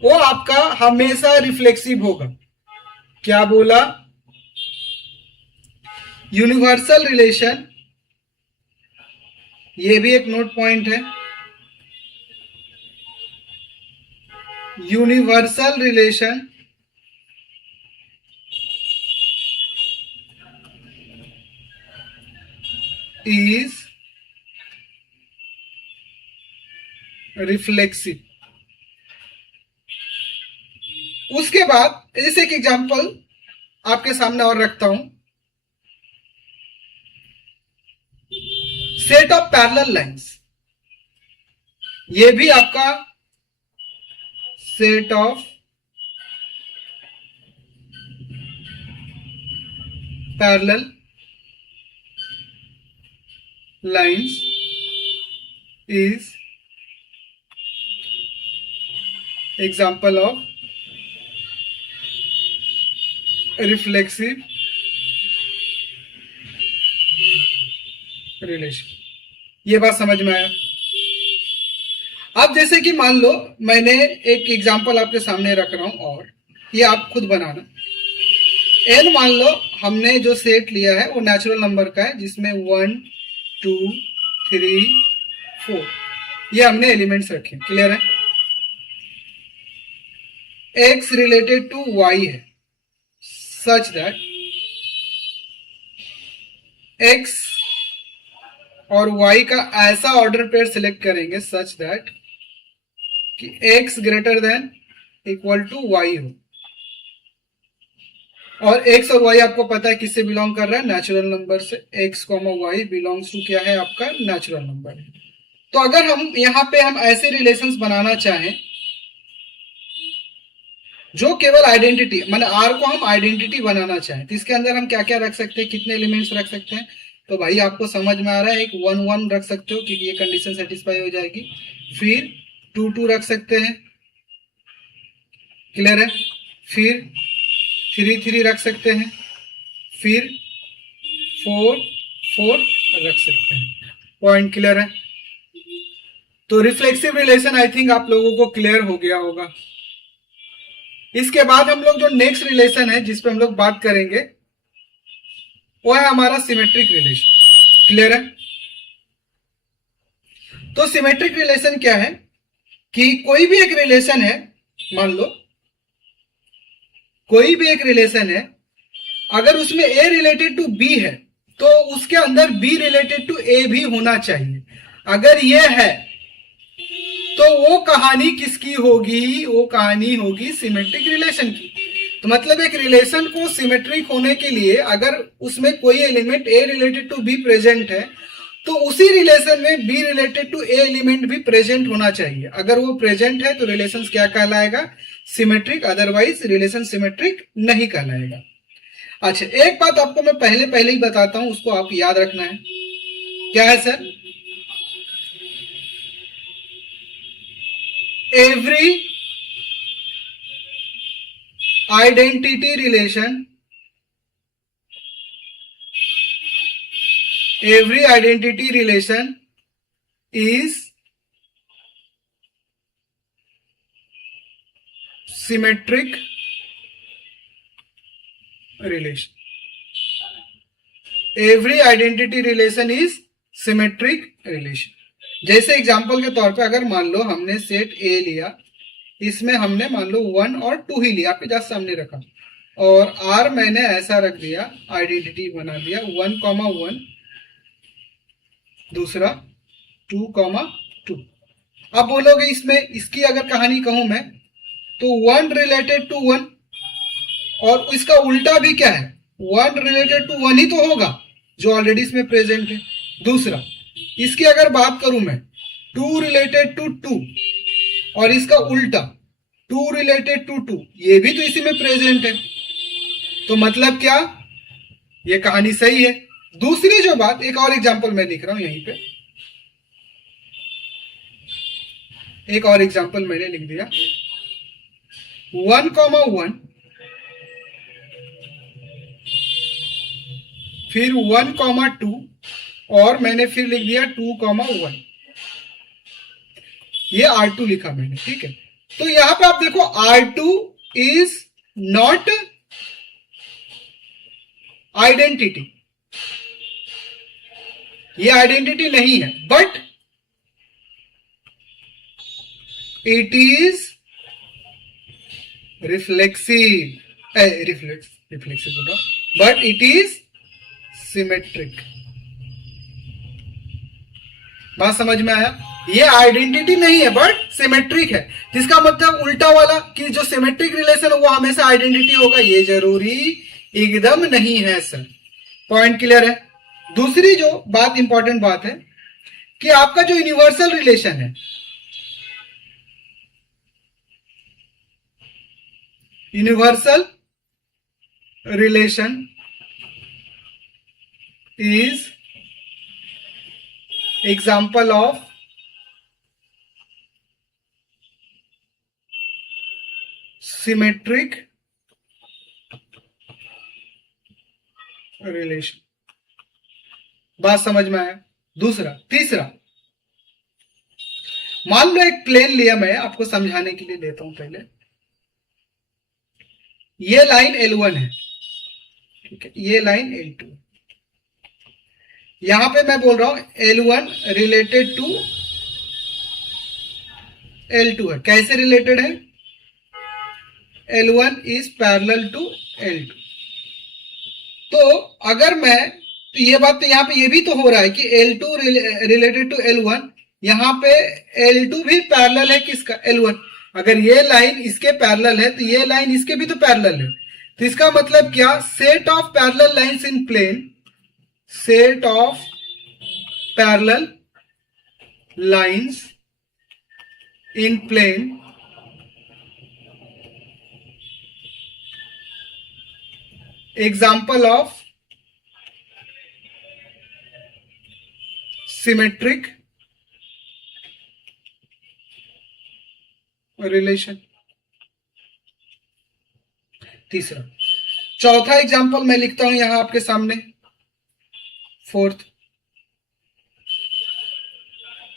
वो आपका हमेशा रिफ्लेक्सिव होगा। क्या बोला? यूनिवर्सल रिलेशन, ये भी एक नोट पॉइंट है। Universal relation is reflexive. उसके बाद जैसे एक एग्जांपल आपके सामने और रखता हूं, सेट ऑफ पैरेलल लाइंस, ये भी आपका set of parallel lines is example of reflexive relation. ये बात समझ में आया? अब जैसे कि मान लो मैंने एक एग्जांपल आपके सामने रख रहा हूं, और ये आप खुद बनाना। एन मान लो हमने जो सेट लिया है वो नेचुरल नंबर का है, जिसमें 1 2 3 4 ये हमने एलिमेंट्स रखे। क्लियर है? x रिलेटेड टू y है, सच दैट x और y का ऐसा ऑर्डर पेयर सिलेक्ट करेंगे सच दैट कि x greater than equal to y हो। और x और y आपको पता है किससे बिलोंग कर रहा है? नेचुरल नंबर से। x, y बिलोंग्स टू क्या है? आपका नेचुरल नंबर। तो अगर हम यहां पे हम ऐसे रिलेशंस बनाना चाहें जो केवल आइडेंटिटी, माने r को हम आइडेंटिटी बनाना चाहें, तो इसके अंदर हम क्या क्या रख सकते हैं, कितने एलिमेंट्स रख सकते हैं? तो भाई आपको समझ में आ रहा है, एक 1 1 रख सकते हो क्योंकि ये कंडीशन सेटिस्फाई हो जाएगी। फिर 2 2 रख सकते हैं। क्लियर है? फिर 3 3 रख सकते हैं। फिर 4 4 रख सकते हैं। पॉइंट क्लियर है? तो रिफ्लेक्सिव रिलेशन आई थिंक आप लोगों को क्लियर हो गया होगा। इसके बाद हम लोग जो नेक्स्ट रिलेशन है जिस पे हम लोग बात करेंगे वो है हमारा सिमेट्रिक रिलेशन। क्लियर है? तो सिमेट्रिक रिलेशन क्या है कि कोई भी एक रिलेशन है, मान लो कोई भी एक रिलेशन है, अगर उसमें a रिलेटेड टू b है तो उसके अंदर b रिलेटेड टू a भी होना चाहिए। अगर ये है तो वो कहानी किसकी होगी? वो कहानी होगी सिमेट्रिक रिलेशन की। तो मतलब एक रिलेशन को सिमेट्रिक होने के लिए अगर उसमें कोई element a related to b present है तो उसी रिलेशन में b related to a element भी प्रेजेंट होना चाहिए। अगर वो प्रेजेंट है तो रिलेशन क्या कहलाएगा? सिमेट्रिक। अदरवाइज रिलेशन सिमेट्रिक नहीं कहलाएगा। अच्छा, एक बात आपको मैं पहले ही बताता हूं, उसको आप याद रखना है। क्या है sir? every identity relation is symmetric relation. Every identity relation is symmetric relation. जैसे एग्जांपल के तौर पे अगर मान लो हमने सेट A लिया, इसमें हमने मान लो 1 और 2 ही लिया, आपके जस्ट सामने रखा, और R मैंने ऐसा रख दिया, आइडेंटिटी बना दिया 1,1, दूसरा 2,2। अब बोलोगे इसमें इसकी अगर कहानी कहूं मैं तो 1 रिलेटेड टू 1 और इसका उल्टा भी क्या है? 1 रिलेटेड टू 1 ही तो होगा जो ऑलरेडी इसमें प्रेजेंट है। दूसरा इसकी अगर बात करूं मैं 2 रिलेटेड टू 2 और इसका उल्टा 2 रिलेटेड टू 2, ये भी तो इसी में प्रेजेंट है। तो मतलब क्या? ये कहानी सही है। दूसरी जो बात, एक और एग्जांपल मैं लिख रहा हूं यहीं पे, एक और एग्जांपल मैंने लिख दिया 1,1 फिर 1,2 और मैंने फिर लिख दिया 2,1। ये R2 लिखा मैंने, ठीक है। तो यहां पे आप देखो R2 इज नॉट आइडेंटिटी, ये आइडेंटिटी नहीं है, but it is reflexive, reflexive बोल रहा, बट इट इज सिमेट्रिक। बात समझ में आया? ये आइडेंटिटी नहीं है बट सिमेट्रिक है, जिसका मतलब उल्टा वाला कि जो सिमेट्रिक रिलेशन है वो हमेशा आइडेंटिटी होगा, ये जरूरी एकदम नहीं है सर। पॉइंट क्लियर है। दूसरी जो बात, इंपॉर्टेंट बात है कि आपका जो यूनिवर्सल रिलेशन है, universal relation is example of symmetric relation। बात समझ में आया। दूसरा, तीसरा, मान लो एक प्लेन लिया, मैं आपको समझाने के लिए लेता हूं। पहले ये लाइन L1 है, ठीक है, ये लाइन L2। यहां पे मैं बोल रहा हूं L1 रिलेटेड टू L2 है। कैसे रिलेटेड है? L1 is parallel to L2। तो अगर मैं, तो ये बात तो यहां पे ये भी तो हो रहा है कि L2 रिलेटेड टू L1, यहां पे L2 भी पैरेलल है किसका? L1। अगर ये लाइन इसके पैरेलल है तो ये लाइन इसके भी तो पैरेलल है। तो इसका मतलब क्या? Set of parallel lines in plane, set of parallel lines in plane example of symmetric relation। तीसरा। चौथा एग्जाम्पल मैं लिखता हूं यहां आपके सामने, फोर्थ।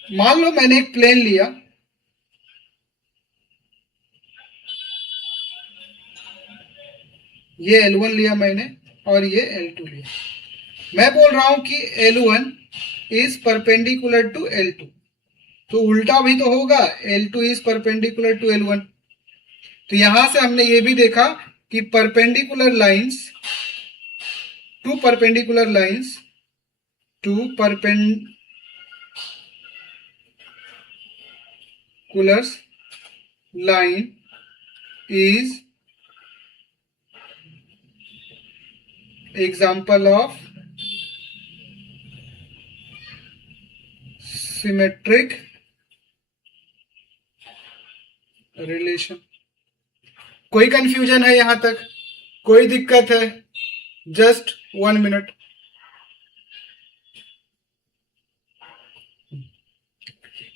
मान लो मैंने एक प्लेन लिया, ये L1 लिया मैंने और ये L2 लिया। मैं बोल रहा हूं कि L1 is perpendicular to L2, तो उल्टा भी तो होगा, L2 is perpendicular to L1। तो यहां से हमने ये भी देखा कि perpendicular lines, two perpendicular lines, two perpendicular line is example of symmetric relation। कोई कंफ्यूजन है यहां तक? कोई दिक्कत है? Just 1 minute.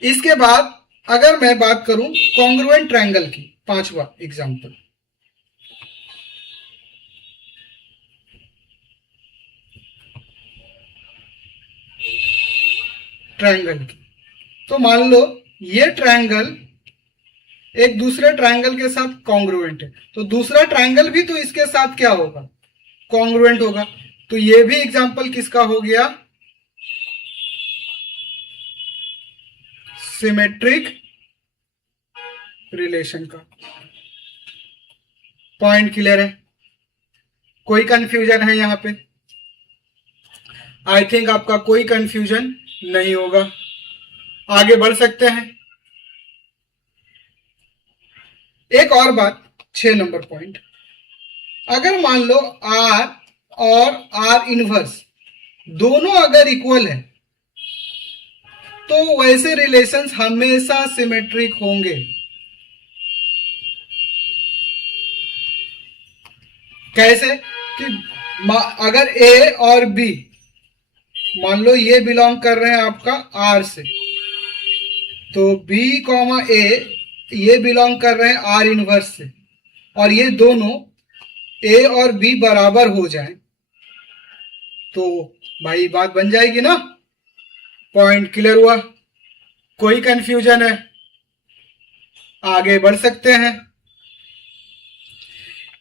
इसके बाद अगर मैं बात करूं कॉन्ग्रुएंट ट्रायंगल की, पांचवा एग्जांपल, ट्रायंगल की। तो मान लो ये ट्रायंगल एक दूसरे ट्रायंगल के साथ कॉन्ग्रुएंट है, तो दूसरा ट्रायंगल भी तो इसके साथ क्या होगा? कॉन्ग्रुएंट होगा। तो ये भी एग्जांपल किसका हो गया? सिमेट्रिक रिलेशन का। पॉइंट क्लियर है? कोई कंफ्यूजन है यहां पे? आई थिंक आपका कोई कंफ्यूजन नहीं होगा। आगे बढ़ सकते हैं। एक और बात, 6 नंबर पॉइंट, अगर मान लो R और R इनवर्स दोनों अगर इक्वल है तो वैसे रिलेशंस हमेशा सिमेट्रिक होंगे। कैसे? कि अगर A और B, मान लो ये बिलोंग कर रहे हैं आपका R से, तो B कॉमा A ये बिलोंग कर रहे हैं R इनवर्स से, और ये दोनों A और B बराबर हो जाए तो भाई बात बन जाएगी ना। पॉइंट क्लियर हुआ? कोई कंफ्यूजन है? आगे बढ़ सकते हैं।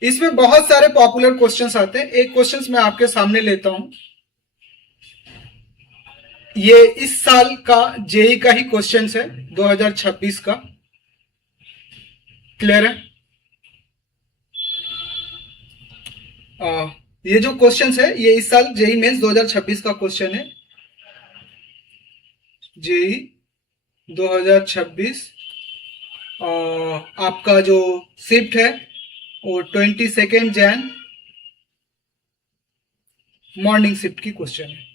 इसमें बहुत सारे पॉपुलर क्वेश्चंस आते हैं। एक क्वेश्चंस मैं आपके सामने लेता हूं, ये इस साल का जेई का ही क्वेश्चंस है, 2026 का। क्लियर है? ये जो क्वेश्चंस है ये इस साल जेई मेंस 2026 का क्वेश्चन है। जेई 2026 आपका जो शिफ्ट है वो 22 जैन मॉर्निंग शिफ्ट की क्वेश्चन है।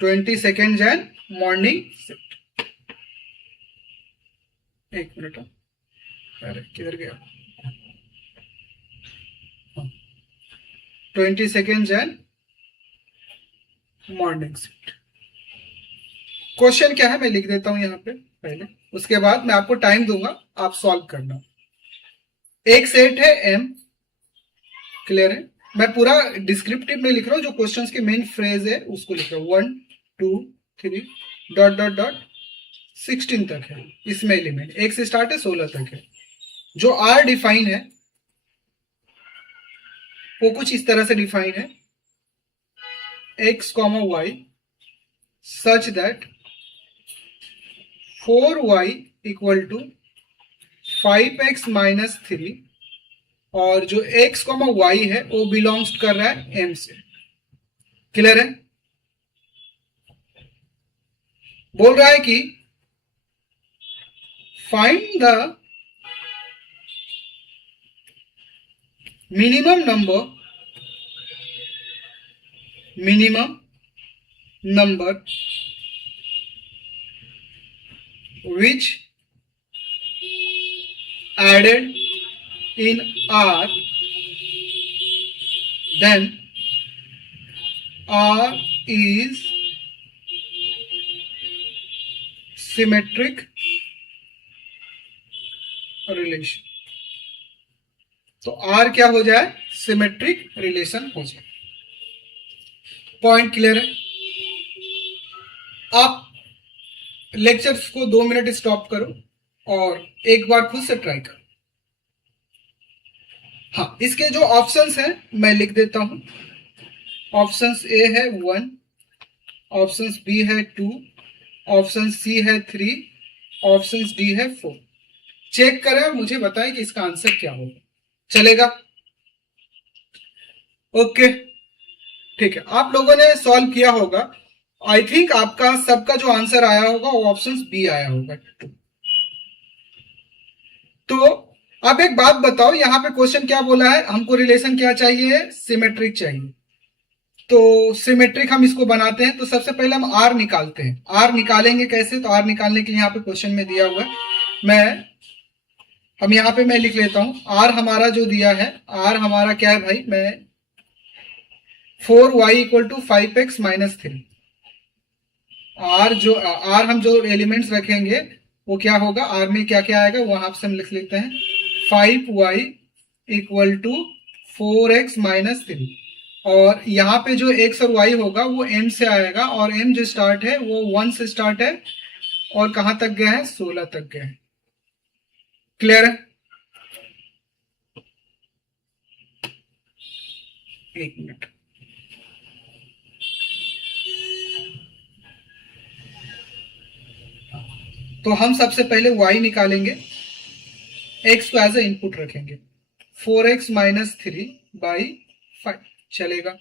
22 जैन मॉर्निंग शिफ्ट। एक मिनट, अरे किधर गया? 22 जैन मॉर्निंग शिफ्ट। क्वेश्चन क्या है मैं लिख देता हूं यहाँ पे पहले, उसके बाद मैं आपको टाइम दूंगा, आप सॉल्व करना। एक सेट है एम, क्लियर है? मैं पूरा डिस्क्रिप्टिव में लिख रहा हूं, जो क्वेश्चंस के मेन फ्रेज है उसको लिख रहा हूं। 1 2 3 डॉट डॉट डॉट 16 तक है इसमें एलिमेंट, एक से स्टार्ट है 16 तक है। जो आर डिफाइन है वो कुछ इस तरह से डिफाइन है, x, y such that 4y equal to 5x minus 3, और जो x, y है वो बिलोंग्स कर रहा है m से। क्लियर है? बोल रहा है कि find the minimum number which added in R, then R is symmetric relation। तो R क्या हो जाए? सिमेट्रिक रिलेशन हो जाए। पॉइंट क्लियर है? आप लेक्चर्स को 2 मिनट स्टॉप करो और एक बार खुद से ट्राई करो। हाँ, इसके जो ऑप्शंस हैं मैं लिख देता हूं। ऑप्शंस ए है 1, ऑप्शंस बी है 2, ऑप्शन सी है 3, ऑप्शंस डी है 4। चेक करें और मुझे बताएं कि इसका आंसर क्या होगा। चलेगा? ओके, ठीक है। आप लोगों ने सॉल्व किया होगा, आई थिंक आपका सबका जो आंसर आया होगा वो ऑप्शन बी आया होगा। तो अब एक बात बताओ, यहां पे क्वेश्चन क्या बोला है? हमको रिलेशन क्या चाहिए? सिमेट्रिक चाहिए। तो सिमेट्रिक हम इसको बनाते हैं, तो सबसे पहले हम आर निकालते हैं। आर निकालेंगे कैसे? तो आर निकालने के लिए यहाँ पे क्वेश्चन में दिया हुआ है, हम यहाँ पे मैं लिख लेता हूं। आर हमारा जो दिया है, आर हमारा क्या है भाई? मैं 4y equal to 5x minus 3। Are हम जो एलिमेंट्स रखेंगे वो क्या होगा? आर में क्या क्या आएगा वहां से हम लिख लेते हैं। 5y equal to 4x minus 3, और यहाँ पे जो x और y होगा वो m से आएगा, और m जो स्टार्ट है वो 1 से स्टार्ट है और कहां तक गया है? 16 तक गया है। क्लियर है? एक मिनट, तो हम सबसे पहले y निकालेंगे, x को एज ए इनपुट रखेंगे। 4x माइनस 3 बाई 5 चलेगा।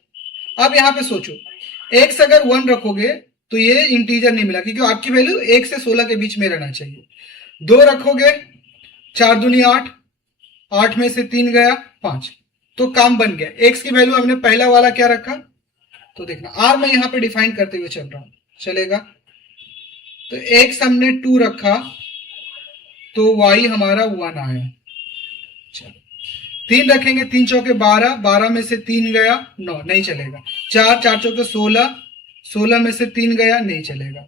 अब यहां पे सोचो, x अगर 1 रखोगे तो ये इंटीजर नहीं मिला, क्योंकि आपकी वैल्यू 1 से 16 के बीच में रहना चाहिए। 2 रखोगे, 4 दूनी 8, 8 में से 3 गया 5, तो काम बन गया। x की वैल्यू हमने पहला वाला क्या रखा? तो देखना, r मैं यहां पे डिफाइन करते हुए चल रहा हूं, चलेगा? तो x हमने 2 रखा तो y हमारा 1 आया। चलो 3 रखेंगे, 3 चौके 12, 12 में से 3 गया 9, नहीं चलेगा। 4, 4 चौके 16, 16 में से 3 गया, नहीं चलेगा।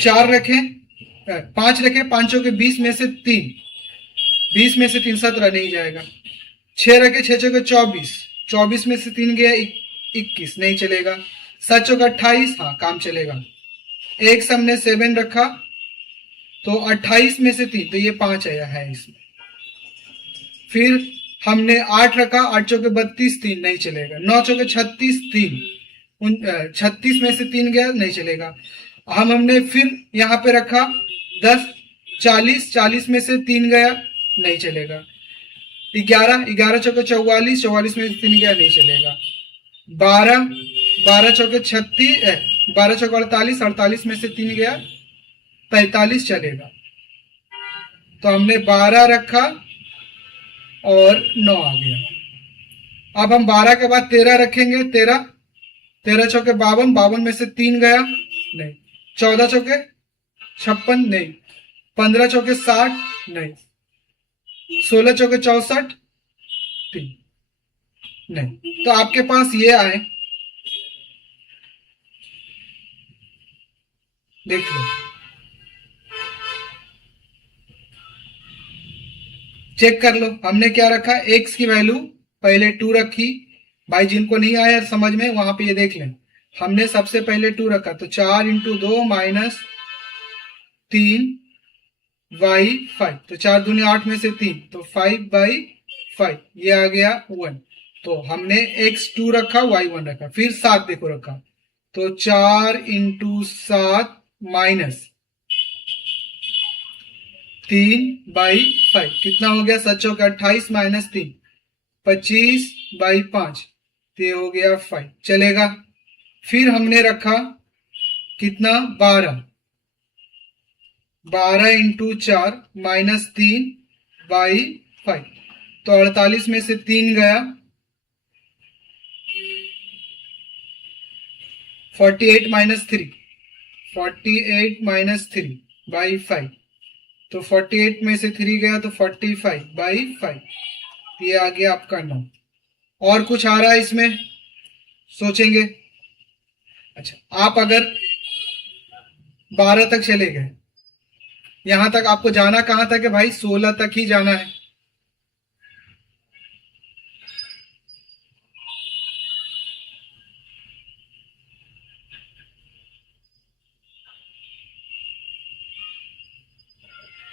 4 रखें, 5 रखें, 5 चौके 20 में से 3, 20 में से 3 17, नहीं जाएगा। 6 रखे, 6 चौके 24, 24 में से 3 गया 21, नहीं चलेगा। 7 चौके 28, हाँ काम चलेगा। एक हमने 7 रखा तो 28 में से 3, तो ये 5 आया है इसमें। फिर हमने 8 रखा, 8 चौके 32, 3, नहीं चलेगा। 9 चौके 36, 3, 36 में से 3 गया, नहीं चलेगा। हमने फिर यहाँ पे रखा 10, 40, 40 में से 3 गया, नहीं चलेगा। 11, 11 चौके 44, 44 में से 3 गया, नहीं चलेगा। 12, 12 चौके 36, 12 चौके 48, 48 में से 3 गया, 45 चलेगा। तो हमने 12 रखा और 9 आ गया। अब हम 12 के बाद 13 रखेंगे, 13, 13 चौके 52, 52 में से 3 गया नहीं, 14 चौके 56 नहीं, 15 चौके 60 नहीं, 16 चौके 64 3 नहीं। तो आपके पास ये आए, देख लो, चेक कर लो। हमने क्या रखा, एक्स की वैल्यू पहले 2 रखी। भाई जिनको नहीं आया समझ में वहां पे ये देख लें, हमने सबसे पहले 2 रखा, तो 4 इंटू 2 माइनस 3 बाई 5, तो 4 दूनी 8 में से 3, तो 5/5, ये आ गया 1। तो हमने x2 रखा, y1 रखा, फिर 7 देखो रखा, तो 4 इंटू 7 माइनस 3/5, कितना हो गया, 7 चौके 28 माइनस 3, 25/5, तो ये हो गया 5, चलेगा। फिर हमने रखा कितना, 12 इंटू 4 माइनस 3/5, तो 48 में से 3 गया, 48 माइनस 3, 48 माइनस 3/5, तो 48 में से 3 गया तो 45/5, ये आ गया आपका 9। और कुछ आ रहा है इसमें, सोचेंगे। अच्छा, आप अगर 12 तक चले गए, यहां तक आपको जाना कहां तक है भाई, 16 तक ही जाना है।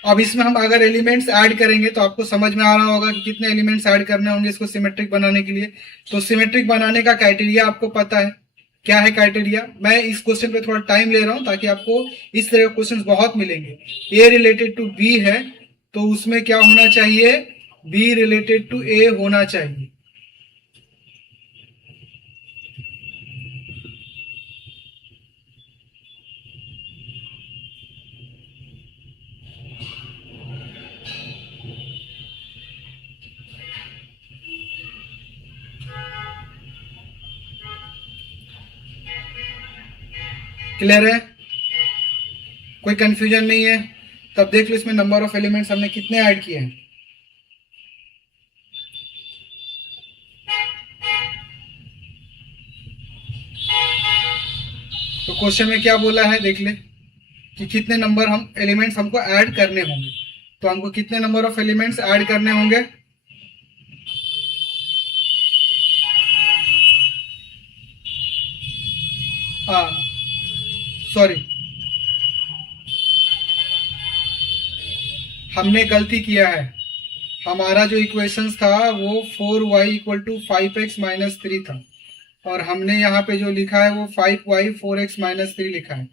अब इसमें हम अगर एलिमेंट्स ऐड करेंगे तो आपको समझ में आ रहा होगा कि कितने एलिमेंट्स ऐड करने होंगे इसको सिमेट्रिक बनाने के लिए। तो सिमेट्रिक बनाने का क्राइटेरिया आपको पता है क्या है क्राइटेरिया। मैं इस क्वेश्चन पे थोड़ा टाइम ले रहा हूं ताकि आपको इस तरह के क्वेश्चंस बहुत मिलेंगे। ए रिलेटेड टू बी है तो उसमें क्या होना चाहिए, बी रिलेटेड टू ए होना चाहिए। क्लियर है, कोई कंफ्यूजन नहीं है। तब देख लो इसमें नंबर ऑफ एलिमेंट्स हमने कितने ऐड किए हैं। तो क्वेश्चन में क्या बोला है देख ले कि कितने नंबर हम एलिमेंट्स हमको ऐड करने होंगे। तो हमको कितने नंबर ऑफ एलिमेंट्स ऐड करने होंगे, सॉरी हमने गलती किया है। हमारा जो इक्वेशंस था वो 4y equal to 5x minus 3 था और हमने यहाँ पे जो लिखा है वो 5y 4x माइनस 3 लिखा है।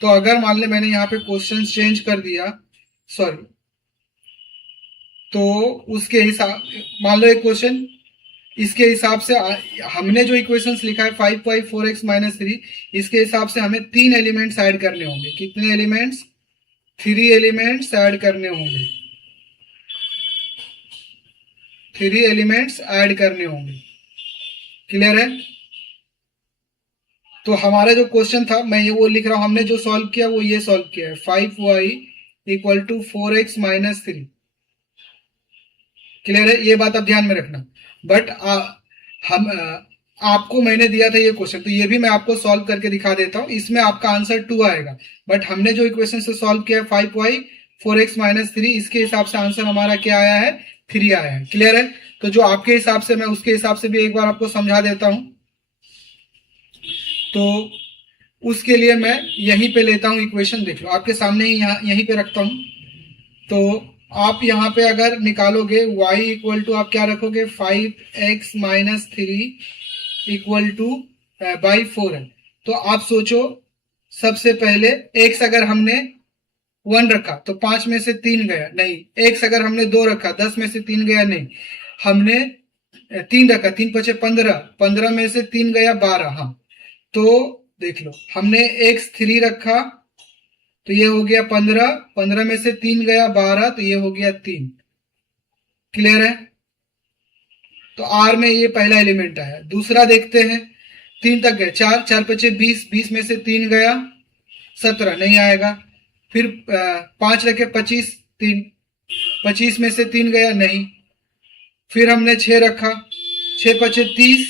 तो अगर मान ले मैंने यहाँ पे क्वेश्चन चेंज कर दिया, सॉरी, तो उसके हिसाब, मान लो एक क्वेश्चन इसके हिसाब से हमने जो इक्वेशंस लिखा है 5y 4x माइनस 3, इसके हिसाब से हमें 3 एलिमेंट्स ऐड करने होंगे। कितने एलिमेंट्स, 3 एलिमेंट्स ऐड करने होंगे, 3 एलिमेंट्स ऐड करने होंगे। क्लियर है। तो हमारा जो क्वेश्चन था, मैं ये वो लिख रहा हूं, हमने जो सॉल्व किया वो ये सॉल्व किया है 5y equal to 4x minus 3। Clear है, ये बात आप ध्यान में रखना। बट आपको मैंने दिया था ये क्वेश्चन, तो ये भी मैं आपको सॉल्व करके दिखा देता हूं। इसमें आपका आंसर 2 आएगा, बट हमने जो इक्वेशन से सॉल्व किया है 5y 4x माइनस 3, इसके हिसाब से आंसर हमारा क्या आया है, 3 आया है। क्लियर है। तो जो आपके हिसाब से, मैं उसके हिसाब से भी एक बार आपको समझा देता हूं। तो उसके लिए मैं यहीं पे लेता हूं इक्वेशन, देख लो आपके सामने ही, यहाँ यहीं पे रखता हूं। तो आप यहाँ पे अगर निकालोगे y इक्वल टू आप क्या रखोगे, 5x minus 3 equal two by 4 है। तो आप सोचो, सबसे पहले x अगर हमने 1 रखा तो 5 में से 3 गया नहीं, x अगर हमने 2 रखा 10 में से 3 गया नहीं, हमने 3 रखा, 3 पचे 15, 15 में से 3 गया 12। हाँ, तो देख लो हमने x3 रखा तो ये हो गया 15, 15 में से 3 गया 12, तो ये हो गया 3। क्लियर है। तो आर में ये पहला एलिमेंट आया। दूसरा देखते हैं, 3 तक गए, 4 4 5 20, 20 में से 3 गया 17, नहीं आएगा। फिर 5 रखे 25, 3, 25 में से 3 गया, नहीं। फिर हमने 6 रखा, 6 5 30,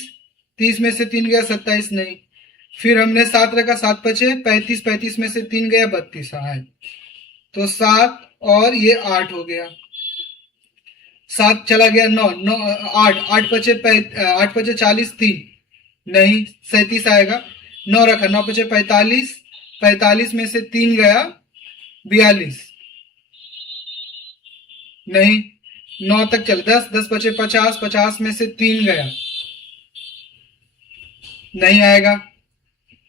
30 में से 3 गया 27, नहीं। फिर हमने 7 रखा, 7 5 35, 35 में से 3 गया 32 आए। तो 7 और ये 8 हो गया। 7 चला गया 9, 9 8, 8 5 40, 3, नहीं 37 आएगा। 9 रखा, 9 5 45, 45 में से 3 गया 42, नहीं। 9 तक चल, 10 10 5 50, 50 में से 3 गया, नहीं आएगा।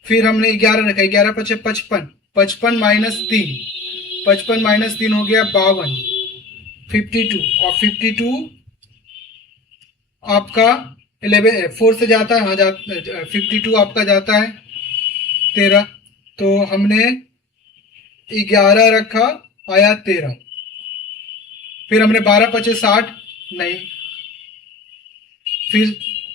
फिर हमने 11 रखा, 11 5 55, 55 माइनस 3, 55 माइनस 3 हो गया 52, 52, और 52 आपका 11 4 से जाता है, हाँ 52 आपका जाता है 13। तो हमने 11 रखा, आया 13। फिर हमने 12 5 60, नहीं।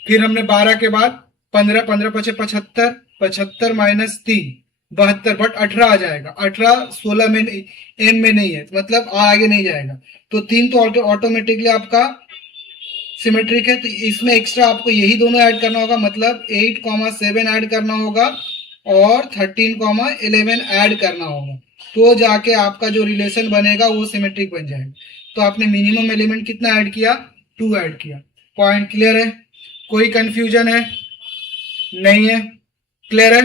फिर हमने 12 के बाद 15, 15 5 75, 75 माइनस 3 72, बट 18 आ जाएगा। 18 16 में एम में नहीं है, मतलब आगे नहीं जाएगा। तो 3 तो ऑटोमेटिकली आपका सिमेट्रिक है। तो इसमें एक्स्ट्रा आपको यही दोनों ऐड करना होगा, मतलब 8,7 ऐड करना होगा और 13,11 ऐड करना होगा। तो जाके आपका जो रिलेशन बनेगा वो सिमेट्रिक बन जाएगा। तो आपने मिनिमम एलिमेंट कितना ऐड किया? 2 ऐड किया। पॉइंट क्लियर है? कोई कंफ्यूजन है? नहीं है? क्लियर है?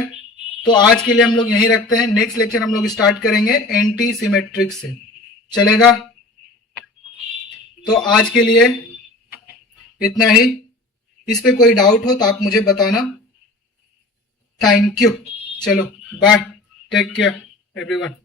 तो आज के लिए हम लोग यहीं रखते हैं। नेक्स्ट लेक्चर हम लोग स्टार्ट करेंगे एंटी सिमेट्रिक से, चलेगा? तो आज के लिए इतना ही। इस पे कोई डाउट हो तो आप मुझे बताना। Thank you. चलो बाय, टेक केयर एवरीवन।